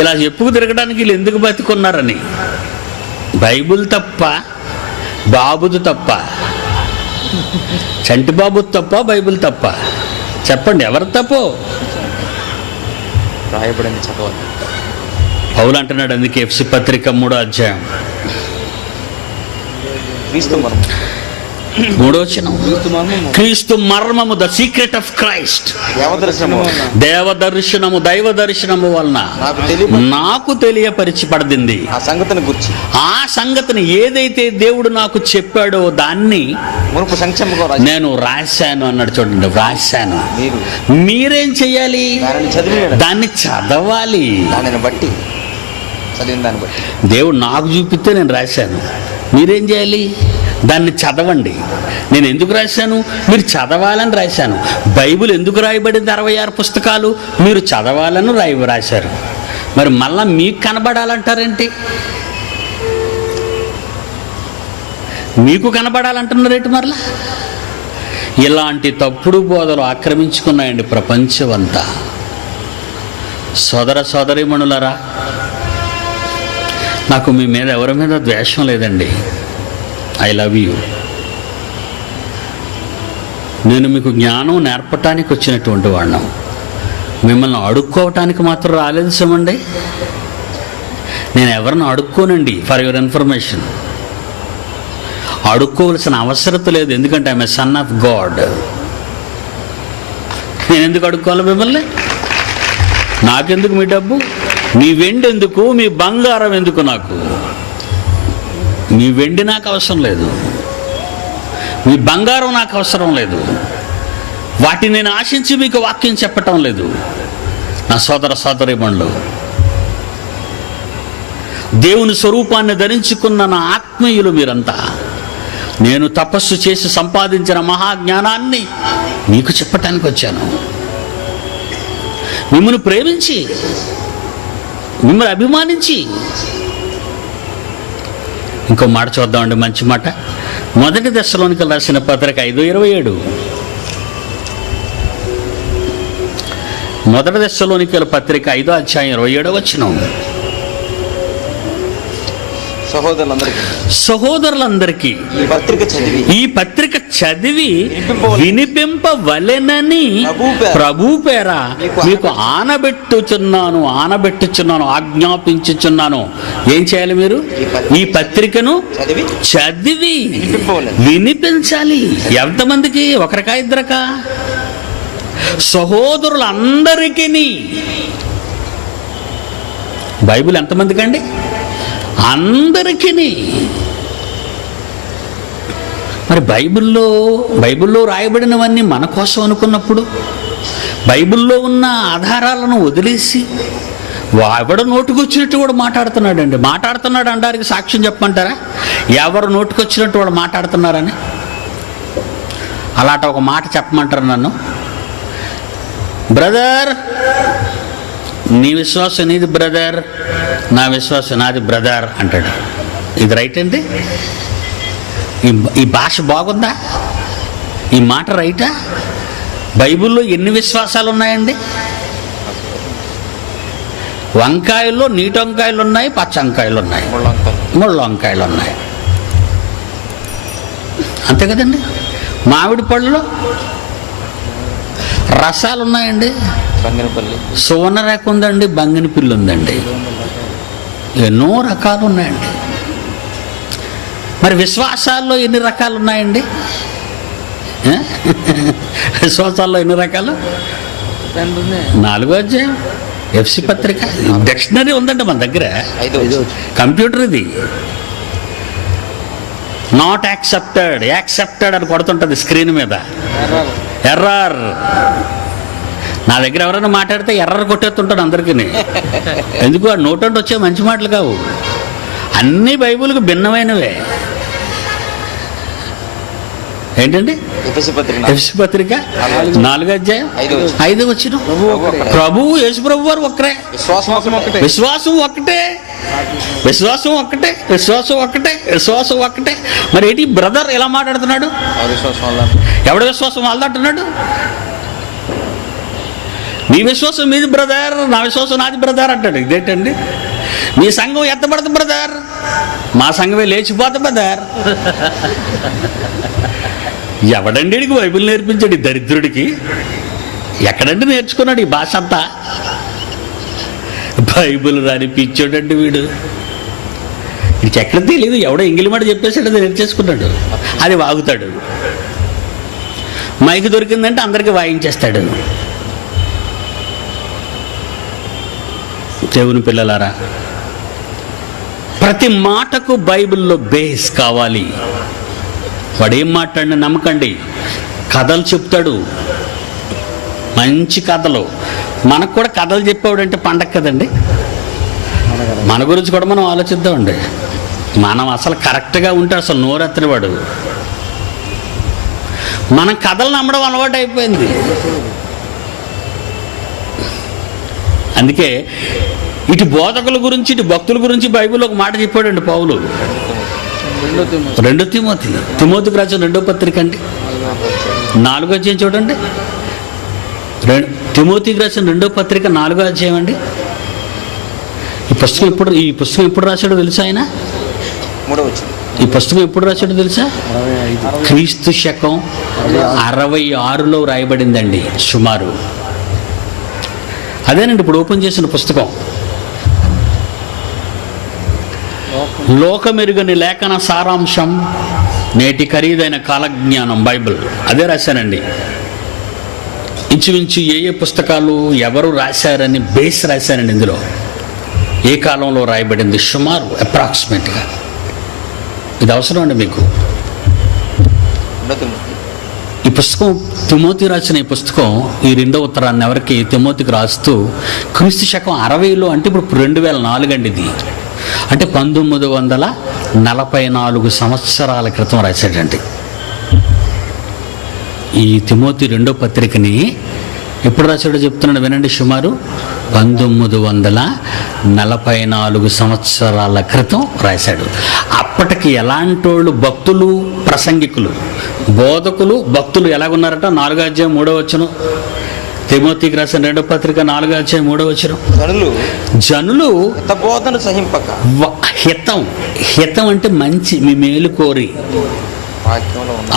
ఇలా చెప్పుకు తిరగడానికి వీళ్ళు ఎందుకు బతుకున్నారని. బైబుల్ తప్ప, బాబుది తప్ప, చంటి బాబుది తప్ప, బైబుల్ తప్ప? చెప్పండి, ఎవరు తప్పు? రాయబడింది చదవాలి. పౌలు అంటున్నాడు అందుకే ఎఫెసీ పత్రిక 3వ అధ్యాయం 3వ వచనం, క్రీస్తు మర్మము, ద సీక్రెట్ ఆఫ్ క్రైస్ట్, దేవదర్శనము, దైవ దర్శనము వలన నాకు తెలియపరిచబడింది. ఆ సంగతిని ఏదైతే దేవుడు నాకు చెప్పాడో దాన్ని నేను రాశాను అన్నాడు. చూడండి, రాశాను. మీరేం చెయ్యాలి? దాన్ని చదవాలి. దేవుడు నాకు చూపిస్తే నేను రాశాను. మీరేం చేయాలి? దాన్ని చదవండి. నేను ఎందుకు రాశాను? మీరు చదవాలని రాశాను. బైబిల్ ఎందుకు రాయబడింది? 66 పుస్తకాలు మీరు చదవాలని రాశారు. మరి మళ్ళా మీకు కనబడాలంటారేంటి? మీకు కనబడాలంటున్నారేంటి? మరలా ఇలాంటి తప్పుడు బోధలు ఆక్రమించుకున్నాయండి ప్రపంచం అంతా. సోదర సోదరీమణులరా, నాకు మీ మీద ఎవరి మీద ద్వేషం లేదండి. I love you. నేను మీకు జ్ఞానం నేర్పటానికి వచ్చినటువంటి వాడిని. మిమ్మల్ని అడుక్కోవటానికి మాత్రం రాలేదు సుమండి. నేను ఎవరిని అడుక్కోనండి. ఫర్ యువర్ ఇన్ఫర్మేషన్, అడుక్కోవలసిన అవసరం లేదు. ఎందుకంటే I'm a son of God. నేను ఎందుకు అడుక్కోవాలి మిమ్మల్ని? నాకెందుకు మీ డబ్బు? మీ వెండి ఎందుకు? మీ బంగారం ఎందుకు? నాకు మీ వెండి నాకు అవసరం లేదు, మీ బంగారం నాకు అవసరం లేదు. వాటిని నేను ఆశించి మీకు వాక్యం చెప్పటం లేదు. నా సోదర సోదరీమణులు, దేవుని స్వరూపాన్ని ధరించుకున్న నా ఆత్మీయులు మీరంతా, నేను తపస్సు చేసి సంపాదించిన మహాజ్ఞానాన్ని మీకు చెప్పటానికి వచ్చాను. మిమ్మల్ని ప్రేమించి, మిమ్మల్ని అభిమానించి. ఇంకో మాట చూద్దామండి, మంచి మాట. 1 దశలోనికలు రాసిన పత్రిక 5:27. 1 దశలోనికల పత్రిక 5వ అధ్యాయం 27వ వచనం. సహోదరులందరికీ ఈ పత్రిక చదివి వినిపింపవలెనని ప్రభు పేర మీకు ఆనబెట్టుచున్నాను, ఆజ్ఞాపించుచున్నాను. ఏం చేయాలి మీరు? ఈ పత్రికను చదివి వినిపించాలి. ఎంతమందికి? ఒకరికా ఇద్దరికా? సహోదరులందరికీ. బైబిల్ ఎంతమందికి అండి? అందరికీ. మరి బైబిల్లో రాయబడినవన్నీ మన కోసం అనుకున్నప్పుడు, బైబిల్లో ఉన్న ఆధారాలను వదిలేసి ఎవడ నోటుకొచ్చినట్టు కూడా మాట్లాడుతున్నాడండి. మాట్లాడుతున్నాడు అనడానికి సాక్ష్యం చెప్పమంటారా? ఎవరు నోటుకొచ్చినట్టు వాడు మాట్లాడుతున్నారని? అలాంటి ఒక మాట చెప్పమంటారు నన్ను? బ్రదర్, నీ విశ్వాసం నీది బ్రదర్, నా విశ్వాసం నాది బ్రదర్ అంటాడు. ఇది రైట్ అండి? ఈ భాష బాగుందా? ఈ మాట రైటా? బైబిల్లో ఎన్ని విశ్వాసాలు ఉన్నాయండి? వంకాయల్లో నీటి వంకాయలు ఉన్నాయి, పచ్చ వంకాయలు ఉన్నాయి, ముళ్ళ వంకాయలు ఉన్నాయి. అంతే కదండి. మామిడి పళ్ళలో రసాలు ఉన్నాయండి, బంగినపల్లి, సువర్ణరేఖ ఉందండి, బంగిని పిల్లి ఉందండి, ఎన్నో రకాలు ఉన్నాయండి. మరి విశ్వాసాల్లో ఎన్ని రకాలు ఉన్నాయండి? విశ్వాసాల్లో ఎన్ని రకాలు? 4వ అధ్యాయం ఎఫ్సి పత్రిక, డిక్షనరీ ఉందండి మన దగ్గర, 5వ కంప్యూటర్ ఇది. నాట్ యాక్సెప్టెడ్, యాక్సెప్టెడ్ అని కొడుతుంటుంది స్క్రీన్ మీద. ఎర్రర్. నా దగ్గర ఎవరైనా మాట్లాడితే ఎర్రర్ కొట్టేస్తుంటాడు అందరికీ. ఎందుకు? ఆ నోటంటే వచ్చే మంచి మాటలు కావు, అన్నీ బైబిల్కి భిన్నమైనవే. ఏంటండి? ఎఫెసీ పత్రిక ఎఫెసీ పత్రిక 4వ అధ్యాయం 5వ వచనం. ప్రభువు యేసు ప్రభు వారు ఒక్కరే, విశ్వాసం ఒకటే, విశ్వాసం ఒక్కటే, విశ్వాసం ఒక్కటే, విశ్వాసం ఒక్కటే, విశ్వాసం ఒక్కటే. మరి ఏంటి బ్రదర్ ఎలా మాట్లాడుతున్నాడు? ఆ విశ్వాసం వల్ల ఎవడ విశ్వాసం వాళ్ళదంటున్నాడు? మీ విశ్వాసం మీది బ్రదర్, నా విశ్వాసం నాది బ్రదర్ అంటాడు. ఇదేంటండి? మీ సంఘం ఎత్తబడదు బ్రదర్, మా సంఘమే లేచిపోతుంది బ్రదర్. ఎవడండి వీడికి బైబిల్ నేర్పించాడు? ఈ దరిద్రుడికి ఎక్కడండి నేర్చుకున్నాడు ఈ భాష అంతా? బైబిల్ రాని పిచ్చోడండి వీడు. వీడికి ఎక్కడ తెలియదు, ఎవడో ఇంగిలి మాట చెప్పేసాడు, అది నేర్చేసుకున్నాడు, అది వాగుతాడు. మైకు దొరికిందంటే అందరికీ వాయించేస్తాడు. దేవుని పిల్లలారా, ప్రతి మాటకు బైబిల్లో బేస్ కావాలి. వాడు ఏం మాట్లాడినా నమ్మకండి. కథలు చెప్తాడు, మంచి కథలు. మనకు కూడా కథలు చెప్పేవాడంటే పండగ కదండి. మన గురించి కూడా మనం ఆలోచిద్దామండి. మనం అసలు కరెక్ట్గా ఉంటే అసలు నోరెత్తని వాడు. మనం కథలు నమ్మడం అలవాటు అయిపోయింది. అందుకే ఇటు బోధకుల గురించి ఇటు భక్తుల గురించి బైబిల్లో ఒక మాట చెప్పాడండి పౌలు. 2 తిమోతికి రాసిన 2వ పత్రిక అండి 4వ అధ్యాయం చూడండి. తిమోతికి రాసిన 2వ పత్రిక 4వ అధ్యాయం అండి. ఈ పుస్తకం ఎప్పుడు రాశాడో తెలుసా ఆయన? 3వ వచనం. ఈ పుస్తకం ఎప్పుడు రాశాడో తెలుసా? క్రీస్తు శకం 66లో రాయబడిందండి సుమారు. అదేనండి ఇప్పుడు ఓపెన్ చేసిన పుస్తకం. లోకమెరుగని లేఖన సారాంశం, నేటి ఖరీదైన కాలజ్ఞానం బైబిల్, అదే రాశానండి. ఇంచుమించు ఏ పుస్తకాలు ఎవరు రాశారని బేస్ రాశానండి. ఇందులో ఏ కాలంలో రాయబడింది సుమారు అప్రాక్సిమేట్గా. ఇది అవసరం అండి మీకు. ఈ పుస్తకం తిమోతి రాసిన ఈ పుస్తకం, ఈ 2వ ఉత్తరాన్ని ఎవరికి తిమోతికి రాస్తూ క్రీస్తు శకం 60లో, అంటే ఇప్పుడు 2004 అండి ఇది. అంటే 1944 సంవత్సరాల క్రితం రాశాడండి. ఈ తిమోతి 2వ పత్రికని ఎప్పుడు రాశాడో చెప్తున్నాడు వినండి. సుమారు 1944 సంవత్సరాల క్రితం రాశాడు. అప్పటికి ఎలాంటి వాళ్ళు భక్తులు, ప్రసంగికులు, బోధకులు, భక్తులు ఎలాగున్నారట? 4వ అధ్యాయం 3వ వచనం. తిమోతికి రాసిన 2వ పత్రిక 4వ అధ్యాయం 3వ వచనం. జనులు బోధన సహింపక, హితం అంటే మంచి, మీ మేలు కోరి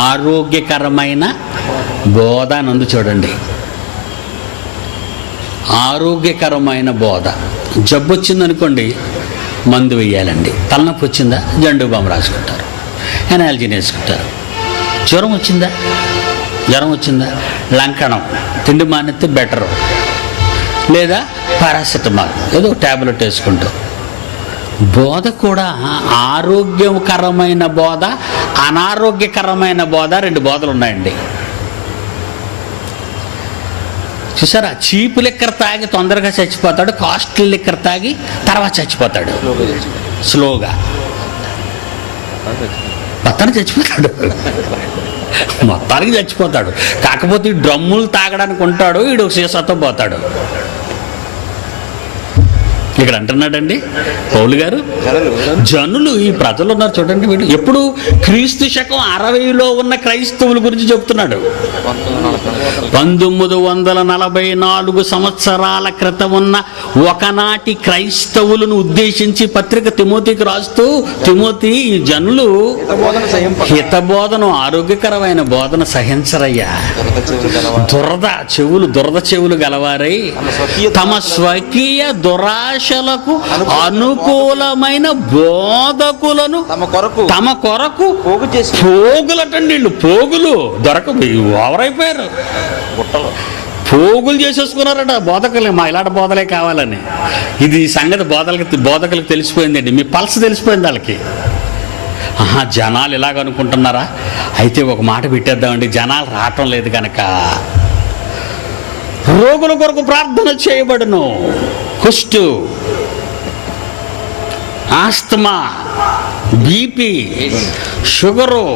ఆరోగ్యకరమైన బోధ నందు చూడండి. ఆరోగ్యకరమైన బోధ. జబ్బు వచ్చిందనుకోండి మందు వేయాలండి. తలనొప్పి వచ్చిందా జండు బామ్ రాసుకుంటారు, ఎనాలజీని వేసుకుంటారు. జ్వరం వచ్చిందా లంకణం, తిండి మానేస్తే బెటరు, లేదా పారాసిటమాల్ ఏదో ట్యాబ్లెట్ వేసుకుంటాం. బోధ కూడా ఆరోగ్యకరమైన బోధ, అనారోగ్యకరమైన బోధ, 2 బోధలు ఉన్నాయండి. చూసారా? చీపు లిక్కర్ తాగి తొందరగా చచ్చిపోతాడు, కాస్ట్లీ లిక్కర్ తాగి తర్వాత చచ్చిపోతాడు స్లోగా. మొత్తానికి చచ్చిపోతాడు, మొత్తానికి చచ్చిపోతాడు. కాకపోతే ఈ డ్రమ్ములు తాగడానికి ఉంటాడు, వీడు సీసాతో పోతాడు. ఇక్కడ అంటున్నాడండి పౌలు గారు, జనులు ఈ ప్రజలు ఉన్నారు చూడండి, వీళ్ళు ఎప్పుడు క్రీస్తు శకం 60లో ఉన్న క్రైస్తవుల గురించి చెప్తున్నాడు. 1944 సంవత్సరాల క్రితం ఉన్న ఒకనాటి క్రైస్తవులను ఉద్దేశించి పత్రిక తిమోతికి రాస్తూ, తిమోతి, ఈ జనులు హితబోధను, ఆరోగ్యకరమైన బోధన సహించరయ్యా. దురద చెవులు గలవారై తమ స్వకీయ దురాశలకు అనుకూలమైన బోధకులను తమ కొరకు పోగులటండి. వీళ్ళు పోగులు ఓవరైపోయారు, పోగులు చేసేసుకున్నారట బోధకులు. మా ఇలాంటి బోధలే కావాలని. ఇది సంగతి బోధకులకు తెలిసిపోయిందండి. మీ పల్స్ తెలిసిపోయింది వాళ్ళకి. జనాలు ఇలాగనుకుంటున్నారా, అయితే ఒక మాట పెట్టేద్దామండి, జనాలు రావటం లేదు కనుక రోగుల కొరకు ప్రార్థన చేయబడును. కుష్టు, ఆస్తమా, బీపీ, షుగరు,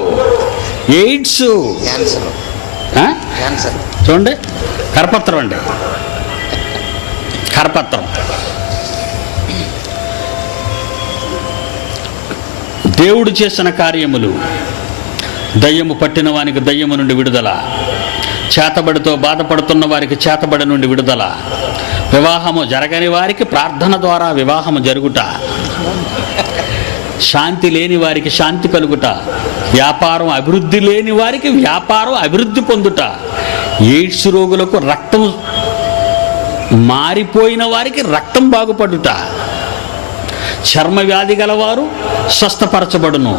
ఎయిడ్స్, చూడండి, కరపత్రం అండి, కరపత్రం. దేవుడు చేసిన కార్యములు, దయ్యము పట్టిన వానికి దయ్యము నుండి విడుదల, చేతబడితో బాధపడుతున్న వారికి చేతబడి నుండి విడుదల, వివాహము జరగని వారికి ప్రార్థన ద్వారా వివాహము జరుగుట, శాంతి లేని వారికి శాంతి కలుగుట, వ్యాపారం అభివృద్ధి లేని వారికి వ్యాపారం అభివృద్ధి పొందుట, ఎయిడ్స్ రోగులకు రక్తం మారిపోయిన వారికి రక్తం బాగుపడుట, చర్మ వ్యాధి గలవారు స్వస్థపరచబడును,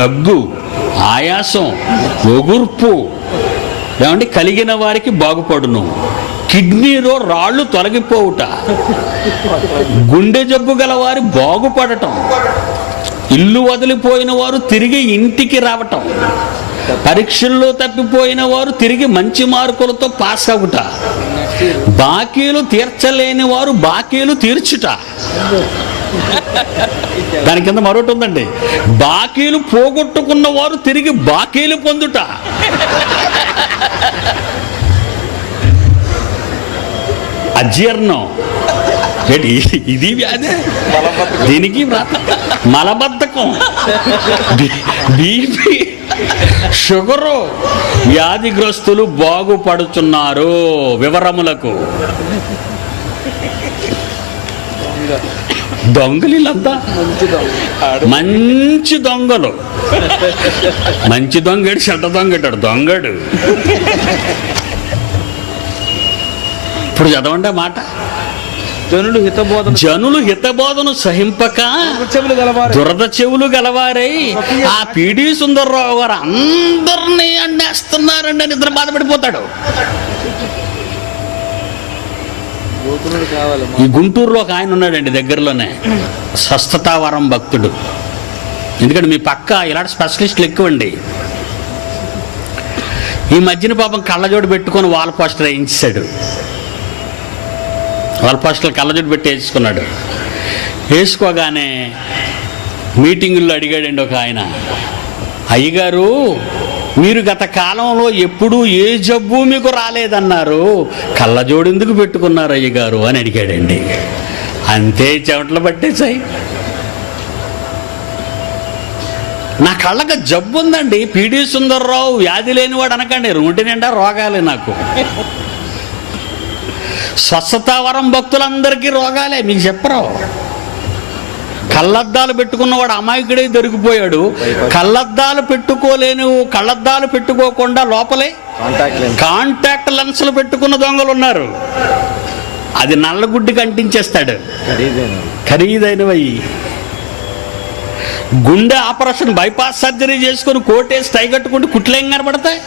దగ్గు, ఆయాసం, ఒగుర్పు ఏమంటే కలిగిన వారికి బాగుపడును, కిడ్నీలో రాళ్ళు తొలగిపోవుట, గుండె జబ్బు గల వారి బాగుపడటం, ఇల్లు వదిలిపోయిన వారు తిరిగి ఇంటికి రావటం, పరీక్షల్లో తప్పిపోయిన వారు తిరిగి మంచి మార్కులతో పాస్ అవుట, బాకీలు తీర్చలేని వారు బాకీలు తీర్చుట. దాని కింద మరొకటి ఉందండి, బాకీలు పోగొట్టుకున్న వారు తిరిగి బాకీలు పొందుట. అజీర్ణం, ఇది వ్యాధి, దీనికి మలబద్ధకం, బీపీ, షుగరు, వ్యాధిగ్రస్తులు బాగుపడుతున్నారు. వివరములకు దొంగలు వీళ్ళంతా మంచి దొంగలు. మంచి దొంగడు, చెడ్డ దొంగటాడు దొంగడు. ఇప్పుడు చదవండి ఆ మాట. జనులు హితబోధను సహింపక దురద చెవులు గలవారై ఆ పీడి సుందర్రావు గారు అందరినీ అండేస్తున్నారండి అని ఇద్దరు బాధపడిపోతాడు. ఈ గుంటూరులో ఒక ఆయన ఉన్నాడండి దగ్గరలోనే, స్వస్థతావరం భక్తుడు. ఎందుకంటే మీ పక్క ఇలాంటి స్పెషలిస్టులు ఎక్కువండి. ఈ మధ్యన పాపం కళ్ళజోడు పెట్టుకొని వాల్ పోస్టర్ వేయించాడు. వాల్ పోస్టర్ కళ్ళజోడు పెట్టి వేసుకున్నాడు. వేసుకోగానే మీటింగుల్లో అడిగాడండి ఒక ఆయన, అయ్యగారు మీరు గత కాలంలో ఎప్పుడూ ఏ జబ్బు మీకు రాలేదన్నారు, కళ్ళజోడు ఎందుకు పెట్టుకున్నారు అయ్యగారు అని అడిగాడండి. అంతే చెమటలు పట్టేశాయి. నా కళ్ళకి జబ్బు ఉందండి, పీడి సుందర్రావు వ్యాధి లేనివాడు అనకండి, ఒంటి నిండా రోగాలే నాకు. స్వస్థతావరం భక్తులందరికీ రోగాలే, మీకు చెప్పరు. కళ్ళద్దాలు పెట్టుకున్నవాడు అమాయకుడే దొరికిపోయాడు. కళ్ళద్దాలు పెట్టుకోకుండా లోపలే కాంటాక్ట్ లెన్సులు పెట్టుకున్న దొంగలు ఉన్నారు. అది నల్లగుడ్డికి అంటించేస్తాడు. ఖరీదైనవి. గుండె ఆపరేషన్, బైపాస్ సర్జరీ చేసుకుని కోటేసి టై కట్టుకుంటే కుట్లేం కనబడతాయి.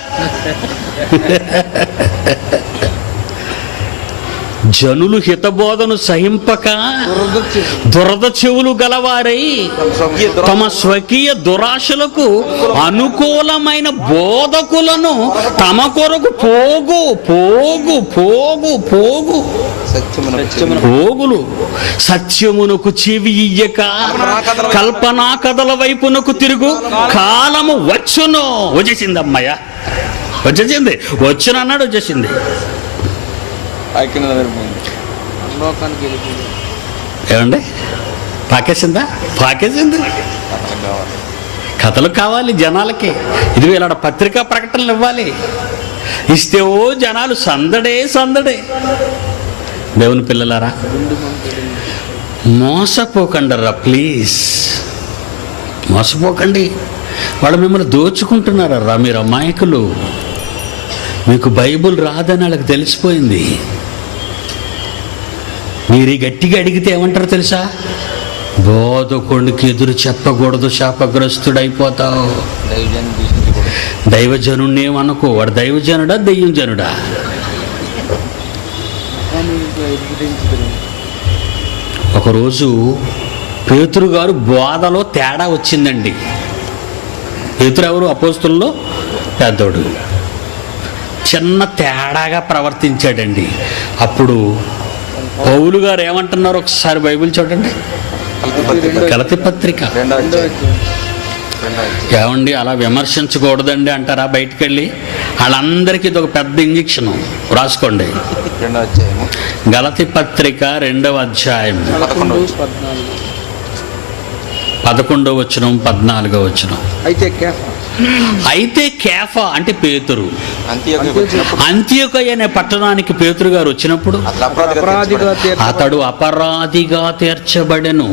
జనులు హితబోధను సహింపక దురద చెవులు గలవారై తమ స్వకీయ దురాశలకు అనుకూలమైన బోధకులను తమ కొరకు పోగులు సత్యమునకు చెవి ఇయ్యక కల్పనా కథల వైపునకు తిరుగు కాలము వచ్చేసింది. అమ్మయ్య వచ్చేసింది, వచ్చునన్నాడు, వచ్చేసింది. ఏమండి? పాకేసిందా? పాకేసింది. కథలు కావాలి జనాలకి. ఇది ఇలాంటి పత్రికా ప్రకటనలు ఇవ్వాలి. ఇస్తే ఓ జనాలు సందడే సందడే. దేవుని పిల్లలారా, మోసపోకండరా ప్లీజ్, మోసపోకండి. వాళ్ళు మిమ్మల్ని దోచుకుంటున్నారా? మీరు అమాయకులు. మీకు బైబుల్ రాదని వాళ్ళకి తెలిసిపోయింది. మీరు గట్టిగా అడిగితే ఏమంటారు తెలుసా? బోధకుడికి ఎదురు చెప్పకూడదు, శాపగ్రస్తుడైపోతావు. దైవజనుడిని ఏమనుకో. వాడు దైవజనుడా దెయ్యం జనుడా? ఒకరోజు పేతురు గారు బోధలో తేడా వచ్చిందండి. పేతురు ఎవరు? అపోస్తుల్లో పెద్దోడు. చిన్న తేడాగా ప్రవర్తించాడండి. అప్పుడు పౌలు గారు ఏమంటున్నారు ఒకసారి బైబిల్ చూడండి. గలతీ పత్రిక. ఏమండి అలా విమర్శించకూడదండి అంటారా? బయటికి వెళ్ళి వాళ్ళందరికీ ఇది ఒక పెద్ద ఇంజెక్షన్. రాసుకోండి. గలతీ పత్రిక 2వ అధ్యాయం 11వ వచనం 14వ వచనం. అయితే కేఫా అంటే పేతురు అంతియొకయ అనే పట్టణానికి పేతురు గారు వచ్చినప్పుడు అతడు అపరాధిగా తీర్చబడెను.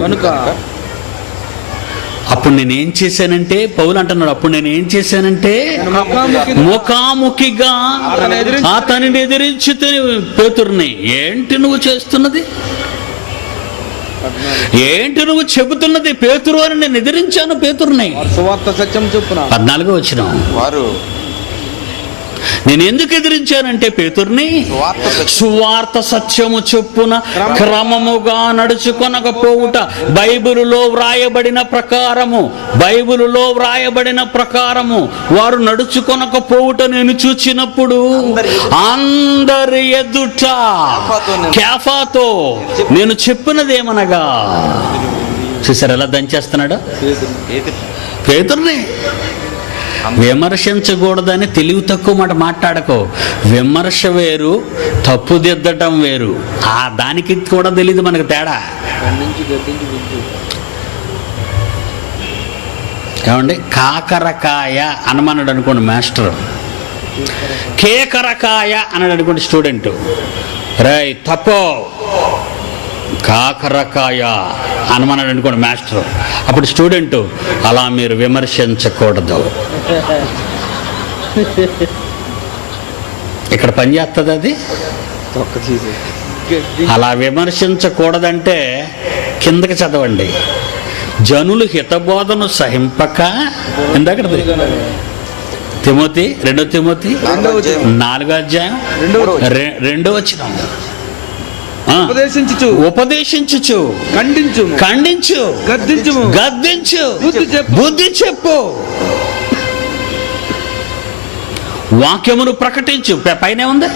అప్పుడు నేనేం చేశానంటే, పౌలు అంటున్నాడు, అప్పుడు నేనేం చేశానంటే ముఖాముఖిగా అతనిని ఎదిరించి పేతురుని. ఏంటి నువ్వు చేస్తున్నది? ఏంటి నువ్వు చెబుతున్నది? పేతురు అని నేను ఎదిరించాను పేతురుని. 14వ వచనం. నేను ఎందుకు ఎదిరించానంటే పేతుర్ని, సువార్త సత్యము చొప్పున క్రమముగా నడుచుకొనకపోవుట. బైబిలులో వ్రాయబడిన ప్రకారము వారు నడుచుకొనకపోవుట నేను చూచినప్పుడు అందరి ఎదుట కేఫాతో నేను చెప్పినదేమనగా. చూసారు ఎలా దంచేస్తున్నాడు పేతుర్ని? విమర్శించకూడదని తెలివి తక్కువ మాట మాట్లాడకో. విమర్శ వేరు, తప్పుదిద్దటం వేరు. దానికి కూడా తెలియదు మనకు తేడా. ఏమండి? కాకరకాయ అనమన్నాడు అనుకోండి మాస్టర్, కేకరకాయ అన్నాడు అనుకోండి స్టూడెంట్. రై తప్పో, కాకరకాయ అనమన్నాడు అనుకోండి మాస్టర్. అప్పుడు స్టూడెంట్, అలా మీరు విమర్శించకూడదు. ఇక్కడ పని చేస్తుంది అది. అలా విమర్శించకూడదంటే కిందకి చదవండి. జనులు హితబోధను సహింపక, ఇందాక తిమోతి 2 తిమోతి 4వ అధ్యాయం 2వ వచనం. ఉపదేశించుచు ఖండించు గద్దించు బుద్ధి చెప్పు. వాక్యమును ప్రకటించు. పైనే ఉంది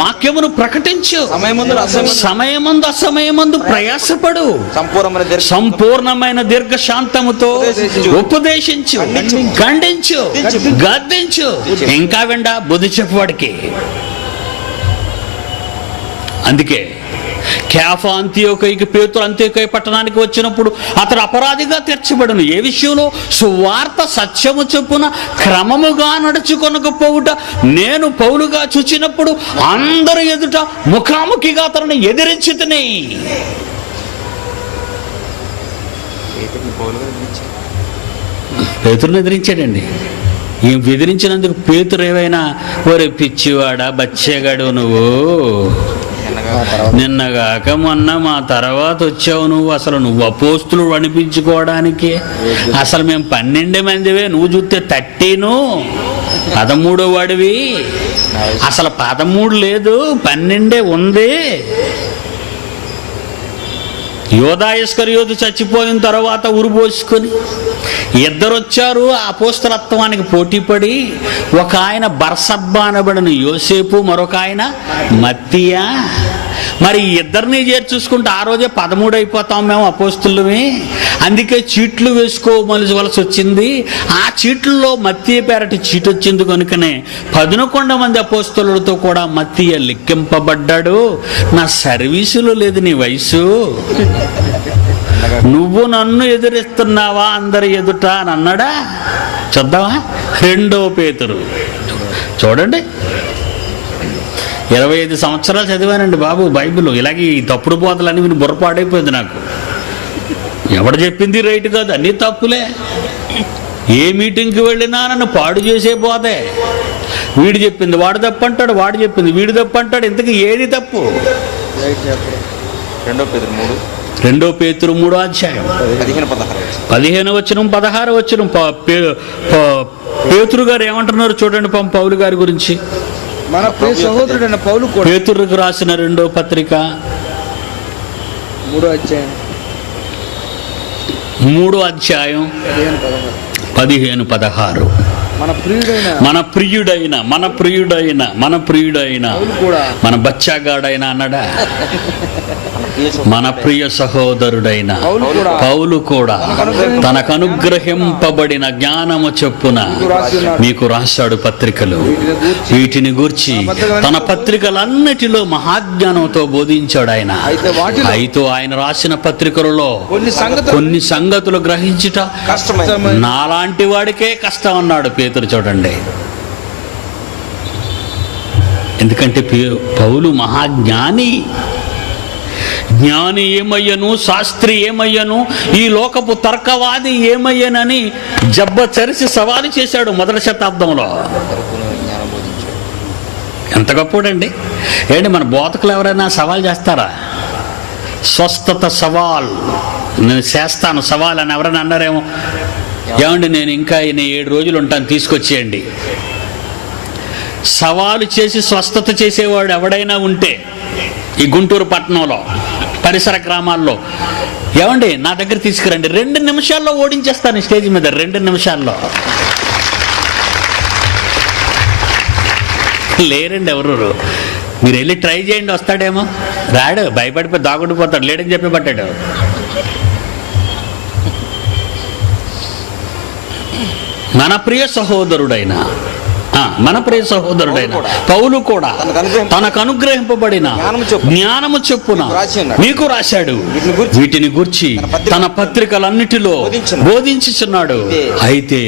వాక్యమును ప్రకటించు. సమయమందు అసమయమందు ప్రయాసపడు. సంపూర్ణమైన దీర్ఘశాంతముతో ఉపదేశించు, ఖండించు, గద్దించు. ఇంకా విండా బుద్ధి చెప్పు వాడికి. అందుకే కేఫా అంతియోకయకి, పేతురు అంతియోకయ పట్టణానికి వచ్చినప్పుడు అతడు అపరాధిగా తీర్చబడును. ఏ విషయంలో? సువార్త సత్యము చొప్పున క్రమముగా నడుచుకొనకపోవుట నేను పౌలుగా చూచినప్పుడు అందరి ఎదుట ముఖాముఖిగా అతనిని ఎదిరించితిని. పేతురుని ఎదిరించాడండి. ఈ బెదిరించినందుకు పేతురు ఏమైనా, ఒరే పిచ్చివాడా, బచ్చేగాడు, నువ్వు నిన్నగాక మొన్న మా తర్వాత వచ్చావు, నువ్వు అసలు నువ్వు అపోస్తులు అనిపించుకోవడానికి అసలు మేము 12 మందివే, నువ్వు చూస్తే 13వ వాడివి. అసలు 13 లేదు, 12 ఉంది. యోధా ఇస్కరియోతు చచ్చిపోయిన తర్వాత ఉరుబోసుకొని ఇద్దరు వచ్చారు అపోస్తలత్వానికి పోటీపడి. ఒక ఆయన బర్సబ్బా అనబడిన యోసేపు, మరొక ఆయన మత్తీయ. మరి ఇద్దరిని చేర్చూసుకుంటే ఆ రోజే 13 అయిపోతాం మేము అపోస్తులమే. అందుకే చీట్లు వేసుకోవలసి వచ్చింది. ఆ చీట్లలో మత్తీయ పేరటి చీటు వచ్చింది కనుకనే 11 మంది అపోస్తులతో కూడా మత్తీయ లెక్కింపబడ్డాడు. నా సర్వీసులో లేదు నీ వయసు, నువ్వు నన్ను ఎదురిస్తున్నావా అందరి ఎదుట అని అన్నాడా? చూద్దామా? 2 పేతురు చూడండి. 25 సంవత్సరాలు చదివానండి బాబు బైబిల్. ఇలాగే ఈ తప్పుడు బోధలన్నీ విని బుర్రపాడైపోయింది నాకు. ఎవడు చెప్పింది రైట్ కాదు, అన్నీ తప్పులే. ఏ మీటింగ్కి వెళ్ళినా నన్ను పాడు చేసే బోధే. వీడు చెప్పింది వాడు తప్పు అంటాడు, వాడు చెప్పింది వీడు తప్పు అంటాడు. ఇంతకీ ఏది తప్పు? 2 పేతురు 3వ అధ్యాయం 15 వచనం 16 వచనం. పేతురు గారు ఏమంటున్నారు చూడండి పౌలు గారి గురించి. మన ప్రియ సహోదరుడైన పౌలు కూడా పేతురుకు రాసిన 2వ పత్రిక 3వ అధ్యాయం 3వ అధ్యాయం 15-16. మన ప్రియుడైన మన బచ్చాగాడైన అన్నాడా? మన ప్రియ సహోదరుడైన పౌలు కూడా తనకు అనుగ్రహింపబడిన జ్ఞానము చొప్పున మీకు రాశాడు పత్రికలు. వీటిని గూర్చి తన పత్రికలన్నిటిలో మహాజ్ఞానంతో బోధించాడు ఆయన. అయితే ఆయన రాసిన పత్రికలలో కొన్ని సంగతులు గ్రహించుట నాలాంటి వాడికే కష్టం అన్నాడు పేతురు. చూడండి, ఎందుకంటే పౌలు మహాజ్ఞాని. జ్ఞాని ఏమయ్యను, శాస్త్రి ఏమయ్యను, ఈ లోకపు తర్కవాది ఏమయ్యనని జబ్బచరిసి సవాలు చేశాడు 1వ శతాబ్దంలో. ఎంత గొప్పోడండి! ఏంటి మన బోధకులు ఎవరైనా సవాల్ చేస్తారా? స్వస్థత సవాల్ నేను చేస్తాను సవాల్ అని ఎవరైనా అన్నారేమో? ఏమండి నేను ఇంకా 7 రోజులు ఉంటాను తీసుకొచ్చేయండి. సవాలు చేసి స్వస్థత చేసేవాడు ఎవడైనా ఉంటే ఈ గుంటూరు పట్టణంలో పరిసర గ్రామాల్లో, ఏమండి నా దగ్గర తీసుకురండి, 2 నిమిషాల్లో ఓడించేస్తాను స్టేజ్ మీద. 2 నిమిషాల్లో లేరండి ఎవరు. మీరు వెళ్ళి ట్రై చేయండి, వస్తాడేమో. రాడు, భయపడిపోయి దాగుండిపోతాడు, లేడని చెప్పి పట్టాడు. మన ప్రియ సహోదరుడైన పౌలు కూడా తనకు అనుగ్రహింపబడిన జ్ఞానము చొప్పున మీకు రాశాడు. వీటిని గూర్చి తన పత్రికలన్నిటిలో బోధించుచున్నాడు. అయితే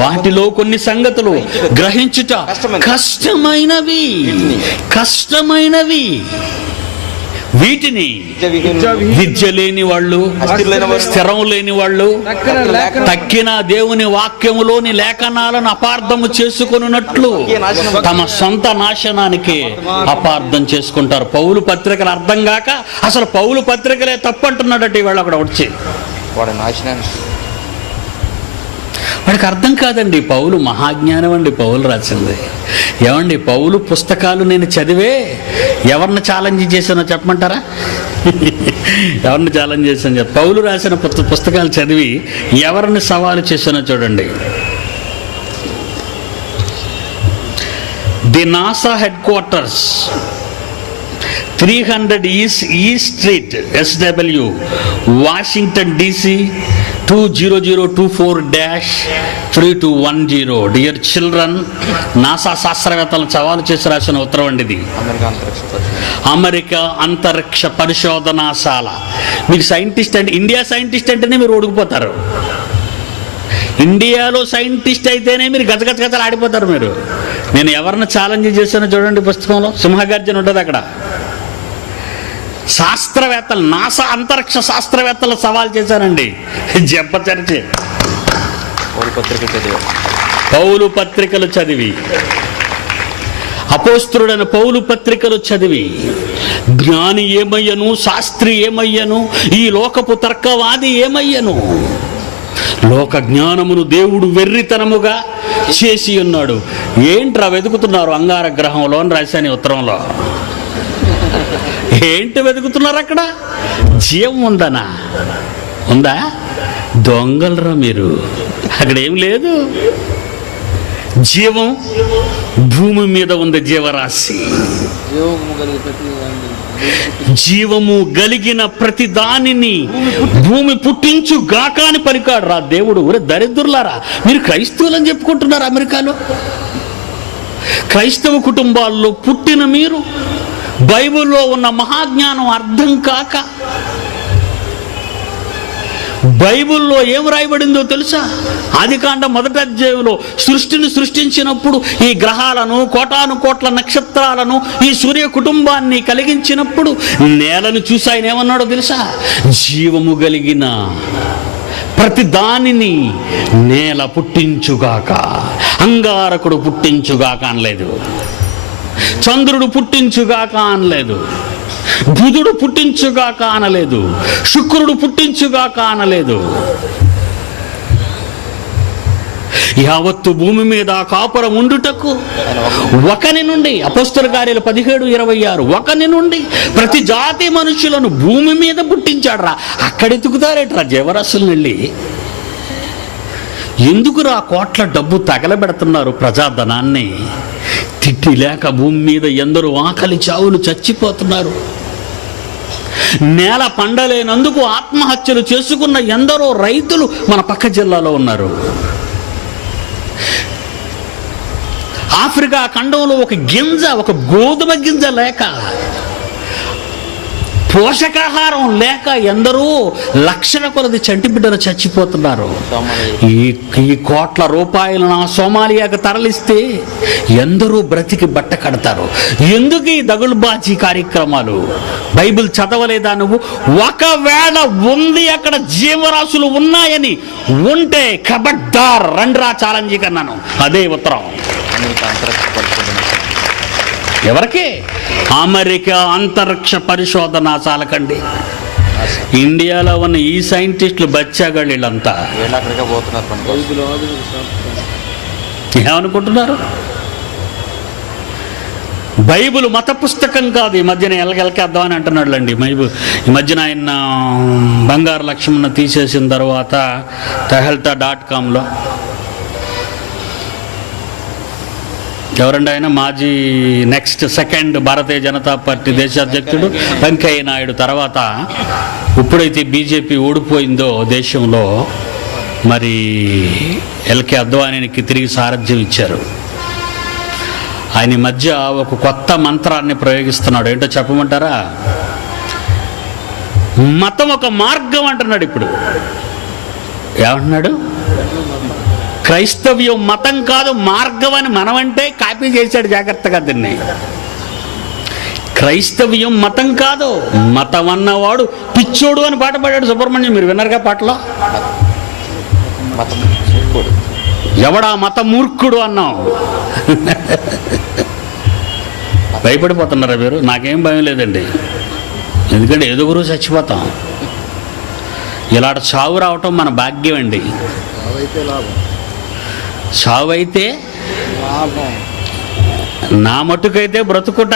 వాటిలో కొన్ని సంగతులు గ్రహించుట కష్టమైనవి. వీటిని విద్య లేని వాళ్ళు, స్థిరం లేని వాళ్ళు, తక్కిన దేవుని వాక్యములోని లేఖనాలను అపార్థము చేసుకొనున్నట్లు తమ సొంత నాశనానికి అపార్థం చేసుకుంటారు. పౌలు పత్రికలు అర్థం కాక అసలు పౌలు పత్రికలే తప్పు అంటున్నాడట ఇవాళ అక్కడ వచ్చి. వాడికి అర్థం కాదండి. పౌలు మహాజ్ఞానం అండి పౌలు రాసింది. ఏమండి పౌలు పుస్తకాలు నేను చదివే ఎవరిని ఛాలెంజ్ చేశానో చెప్పమంటారా? ఎవరిని ఛాలెంజ్ చేశాను పౌలు రాసిన పుస్తకాలు చదివి ఎవరిని సవాలు చేశానో చూడండి. The NASA head quarters 300 E Street SW Washington DC 20024-3210. Dear children, NASA శాస్త్రవేత్తలు సవాలు చేసి రాసిన ఉత్తరం అండి ఇది. అమెరికా అంతరిక్ష పరిశోధనాశాల. మీకు సైంటిస్ట్ అంటే, ఇండియా సైంటిస్ట్ అంటేనే మీరు ఓడిపోతారు. ఇండియాలో సైంటిస్ట్ అయితేనే మీరు గజగజగజలు ఆడిపోతారు మీరు. నేను ఎవరిని ఛాలెంజ్ చేశానో చూడండి, పుస్తకంలో సింహగర్జన ఉంటుంది అక్కడ. శాస్త్రవేత్తలు, నాసా అంతరిక్ష శాస్త్రవేత్తలు సవాల్ చేశానండి. జబ్బచరిచి పౌలు పత్రికలు చదివి, అపోస్తులుడైన పౌలు పత్రికలు చదివి జ్ఞాని ఏమయ్యను, శాస్త్రి ఏమయ్యను, ఈ లోకపు తర్కవాది ఏమయ్యను. లోక జ్ఞానమును దేవుడు వెర్రితనముగా చేసి ఉన్నాడు. ఏంట్రా వెతుకుతున్నారు అంగార గ్రహంలో అని రాశాను ఉత్తరంలో. ఏంటి వెతుకుతున్నారు అక్కడ? జీవం ఉందా? దొంగలరా మీరు. అక్కడ ఏం లేదు. జీవం భూమి మీద ఉంది, జీవరాశి. జీవము కలిగిన ప్రతి దానిని భూమి పుట్టించు గాక అని పలికాడు రా దేవుడు. ఒరే దరిద్రులారా, మీరు క్రైస్తవులని చెప్పుకుంటున్నారు అమెరికాలో. క్రైస్తవ కుటుంబాల్లో పుట్టిన మీరు బైబిల్లో ఉన్న మహాజ్ఞానం అర్థం కాక, బైబిల్లో ఏం రాయబడిందో తెలుసా? ఆదికాండం 1వ అధ్యాయంలో సృష్టిని సృష్టించినప్పుడు ఈ గ్రహాలను, కోటాను కోట్ల నక్షత్రాలను, ఈ సూర్య కుటుంబాన్ని కలిగించినప్పుడు నేలను చూసి ఆయన ఏమన్నాడో తెలుసా? జీవము కలిగిన ప్రతి దానిని నేల పుట్టించుగాక, అంగారకుడు పుట్టించుగాక అనలేదు, చంద్రుడు పుట్టించుగాక అనలేదు, బుధుడు పుట్టించుగాక అనలేదు, శుక్రుడు పుట్టించుగాక అనలేదు. యావత్తు భూమి మీద కాపురం ఉండుటకు ఒకని నుండి, అపోస్తల కార్యాలు 17:26, ఒకని నుండి ప్రతి జాతి మనుషులను భూమి మీద పుట్టించాడు రా. అక్కడెతుకుతారేట్రా జీవరాశులను వెళ్ళి? ఎందుకురా కోట్ల డబ్బు తగలబెడుతున్నారు ప్రజాధనాన్ని? తిట్టి లేక భూమి మీద ఎందరో ఆకలి చావులు చచ్చిపోతున్నారు. నేల పండలేనందుకు ఆత్మహత్యలు చేసుకున్న ఎందరో రైతులు మన పక్క జిల్లాలో ఉన్నారు. ఆఫ్రికా ఖండంలో ఒక గింజ, ఒక గోధుమ గింజ లేక, పోషకాహారం లేక ఎందరో లక్షల కొలది చంటి బిడ్డలు చచ్చిపోతున్నారు. ఈ కోట్ల రూపాయలను సోమాలియాకు తరలిస్తే ఎందరో బ్రతికి బట్ట కడతారు. ఎందుకు ఈ దగులుబాజీ కార్యక్రమాలు? బైబిల్ చదవలేదా నువ్వు? ఒకవేళ ఉంది అక్కడ జీవరాశులు ఉన్నాయని ఉంటే ఖబర్దార్ రండ్రా ఛాలెంజ్ కన్నాను. అదే ఉత్తరం. ఎవరికి? అమెరికా అంతరిక్ష పరిశోధన చాలకండి. ఇండియాలో ఉన్న ఈ సైంటిస్టులు బచ్చాగాళ్ళు వీళ్ళంతా ఏమనుకుంటున్నారు? బైబిల్ మత పుస్తకం కాదు. ఈ మధ్యన ఎలకెళ్దాం అని అంటున్నాడు అండి. ఈ మధ్యన ఆయన బంగారు లక్ష్మణ తీసేసిన తర్వాత tehelta.comలో ఎవరండి ఆయన? మాజీ సెకండ్ భారతీయ జనతా పార్టీ దేశాధ్యక్షుడు వెంకయ్య నాయుడు తర్వాత ఇప్పుడైతే బీజేపీ ఓడిపోయిందో దేశంలో, మరి ఎల్కే అద్వానీకి తిరిగి సారథ్యం ఇచ్చారు. ఆయన మధ్య ఒక కొత్త మంత్రాన్ని ప్రయోగిస్తున్నాడు. ఏంటో చెప్పమంటారా? మతం ఒక మార్గం అంటున్నాడు. ఇప్పుడు ఏమంటున్నాడు? క్రైస్తవ్యం మతం కాదు, మార్గం అని మనమంటే కాపీ చేశాడు జాగ్రత్తగా దీన్ని. క్రైస్తవ్యం మతం కాదు, మతం అన్నవాడు పిచ్చోడు అని పాట పాడాడు సుబ్రహ్మణ్యం. మీరు విన్నారుగా పాటలో? ఎవడా మత మూర్ఖుడు అన్నాం. భయపడిపోతున్నారా మీరు? నాకేం భయం లేదండి, ఎందుకంటే ఏదో గురు చచ్చిపోతాం. ఇలాంటి చావు రావటం మన భాగ్యం అండి. చావు అయితే నా మట్టుకైతే బ్రతుకుట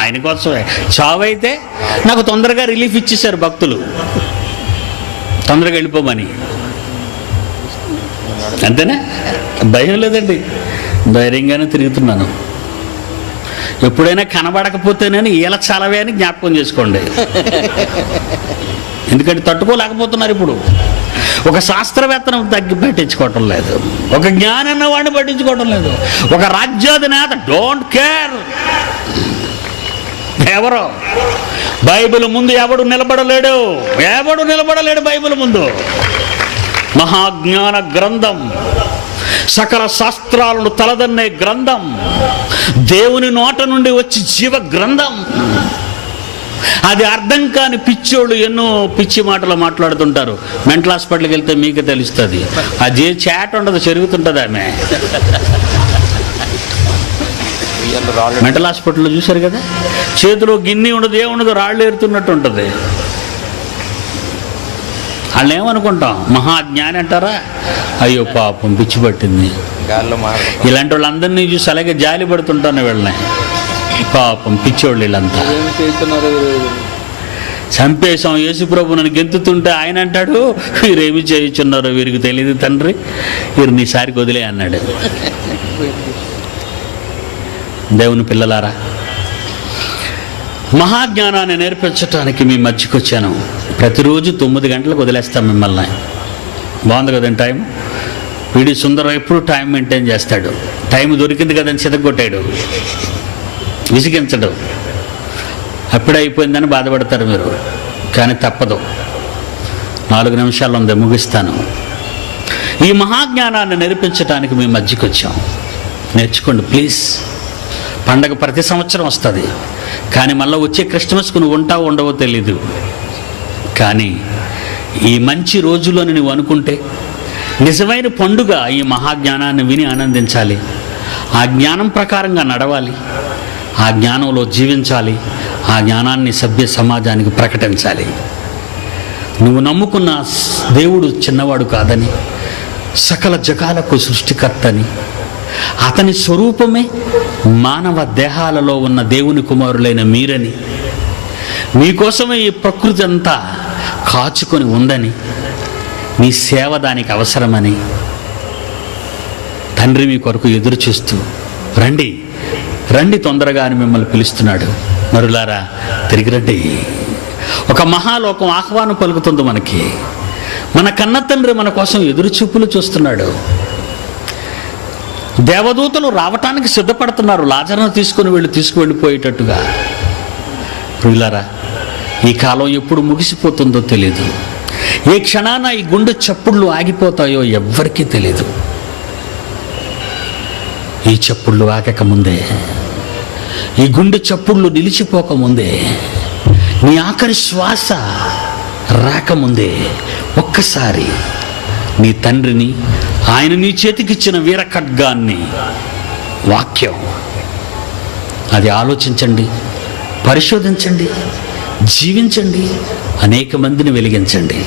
ఆయన కోసమే. చావు అయితే నాకు తొందరగా రిలీఫ్ ఇచ్చేశారు భక్తులు, తొందరగా వెళ్ళిపోమని. అంతేనా? భయం లేదండి, ధైర్యంగానే తిరుగుతున్నాను. ఎప్పుడైనా కనబడకపోతేనే ఈల చాలవే అని జ్ఞాపకం చేసుకోండి. ఎందుకంటే తట్టుకోలేకపోతున్నారు. ఇప్పుడు ఒక శాస్త్రవేత్తను పట్టించుకోవటం లేదు, ఒక జ్ఞానం అన్నవాడిని పట్టించుకోవటం లేదు, ఒక రాజ్యాధినేత డోంట్ కేర్. ఎవరో బైబిల్ ముందు ఎవడు నిలబడలేడు బైబిల్ ముందు. మహాజ్ఞాన గ్రంథం, సకల శాస్త్రాలను తలదన్నే గ్రంథం, దేవుని నోట నుండి వచ్చి జీవ గ్రంథం. అది అర్థం కాని పిచ్చోళ్ళు ఎన్నో పిచ్చి మాటలు మాట్లాడుతుంటారు. మెంటల్ హాస్పిటల్కి వెళ్తే మీకు తెలుస్తుంది. అది చాట్ ఉండదు, చెరుగుతుంటుంది ఆమె. మెంటల్ హాస్పిటల్లో చూశారు కదా, చేతిలో గిన్నె ఉండదు, ఏముండదు, రాళ్ళు ఏరుతున్నట్టు ఉంటుంది. వాళ్ళు ఏమనుకుంటాం? మహాజ్ఞాని అంటారా? అయ్యో పాపం పిచ్చి పట్టింది. ఇలాంటి వాళ్ళందరినీ చూసి అలాగే జాలి పడుతుంటాను వీళ్ళని. పాపం పిచ్చోళ్ళు వీళ్ళంతా. చంపేశాం యేసుప్రభు నన్ను గెంతుతుంటే ఆయన అంటాడు, వీరేమి చేయుచున్నారో వీరికి తెలియదు తండ్రి, వీరు నీసారికి వదిలే అన్నాడు. దేవుని పిల్లలారా, మహాజ్ఞానాన్ని నేర్పించడానికి మీ మధ్యకి వచ్చాను. ప్రతిరోజు 9 గంటలకు వదిలేస్తాం మిమ్మల్ని. బాగుంది కదండి టైం? వీడి సుందరం ఎప్పుడు టైం మెయింటైన్ చేస్తాడు. టైం దొరికింది కదని చితగొట్టాడు, విసిగించడు. అప్పుడే అయిపోయిందని బాధపడతారు మీరు, కానీ తప్పదు. 4 నిమిషాలు ఉంది, ముగిస్తాను. ఈ మహాజ్ఞానాన్ని నేర్పించడానికి మీ మధ్యకి వచ్చాం. నేర్చుకోండి ప్లీజ్. పండగ ప్రతి సంవత్సరం వస్తుంది, కానీ మళ్ళీ వచ్చే క్రిస్మస్కు నువ్వు ఉంటావో ఉండవో తెలీదు. కానీ ఈ మంచి రోజులోని నువ్వు అనుకుంటే నిజమైన పండుగ ఈ మహాజ్ఞానాన్ని విని ఆనందించాలి. ఆ జ్ఞానం ప్రకారంగా నడవాలి, ఆ జ్ఞానంలో జీవించాలి, ఆ జ్ఞానాన్ని సభ్య సమాజానికి ప్రకటించాలి. నువ్వు నమ్ముకున్న దేవుడు చిన్నవాడు కాదని, సకల జగాలకు సృష్టికర్తని, అతని స్వరూపమే మానవ దేహాలలో ఉన్న దేవుని కుమారులైన మీరని, మీకోసమే ఈ ప్రకృతి అంతా కాచుకొని ఉందని, మీ సేవ దానికి అవసరమని తండ్రి మీ కొరకు ఎదురు చూస్తూ రండి రండి తొందరగా అని మిమ్మల్ని పిలుస్తున్నాడు. నరులారా తిరిగి రండి. ఒక మహాలోకం ఆహ్వానం పలుకుతుంది మనకి. మన కన్న తండ్రి మన కోసం ఎదురు చూపులు చూస్తున్నాడు. దేవదూతలు రావటానికి సిద్ధపడుతున్నారు, లాజరును తీసుకువెళ్ళిపోయేటట్టుగా. ప్రియులారా, ఈ కాలం ఎప్పుడు ముగిసిపోతుందో తెలియదు. ఏ క్షణాన ఈ గుండె చప్పుళ్ళు ఆగిపోతాయో ఎవ్వరికీ తెలియదు. ఈ చప్పుళ్ళు ఆగకముందే, ఈ గుండె చప్పుళ్ళు నిలిచిపోకముందే, నీ ఆఖరి శ్వాస రాకముందే ఒక్కసారి నీ తండ్రిని, ఆయన నీ చేతికిచ్చిన వీర ఖడ్గాన్ని, వాక్యం, అది ఆలోచించండి, పరిశోధించండి, జీవించండి, అనేక మందిని వెలిగించండి.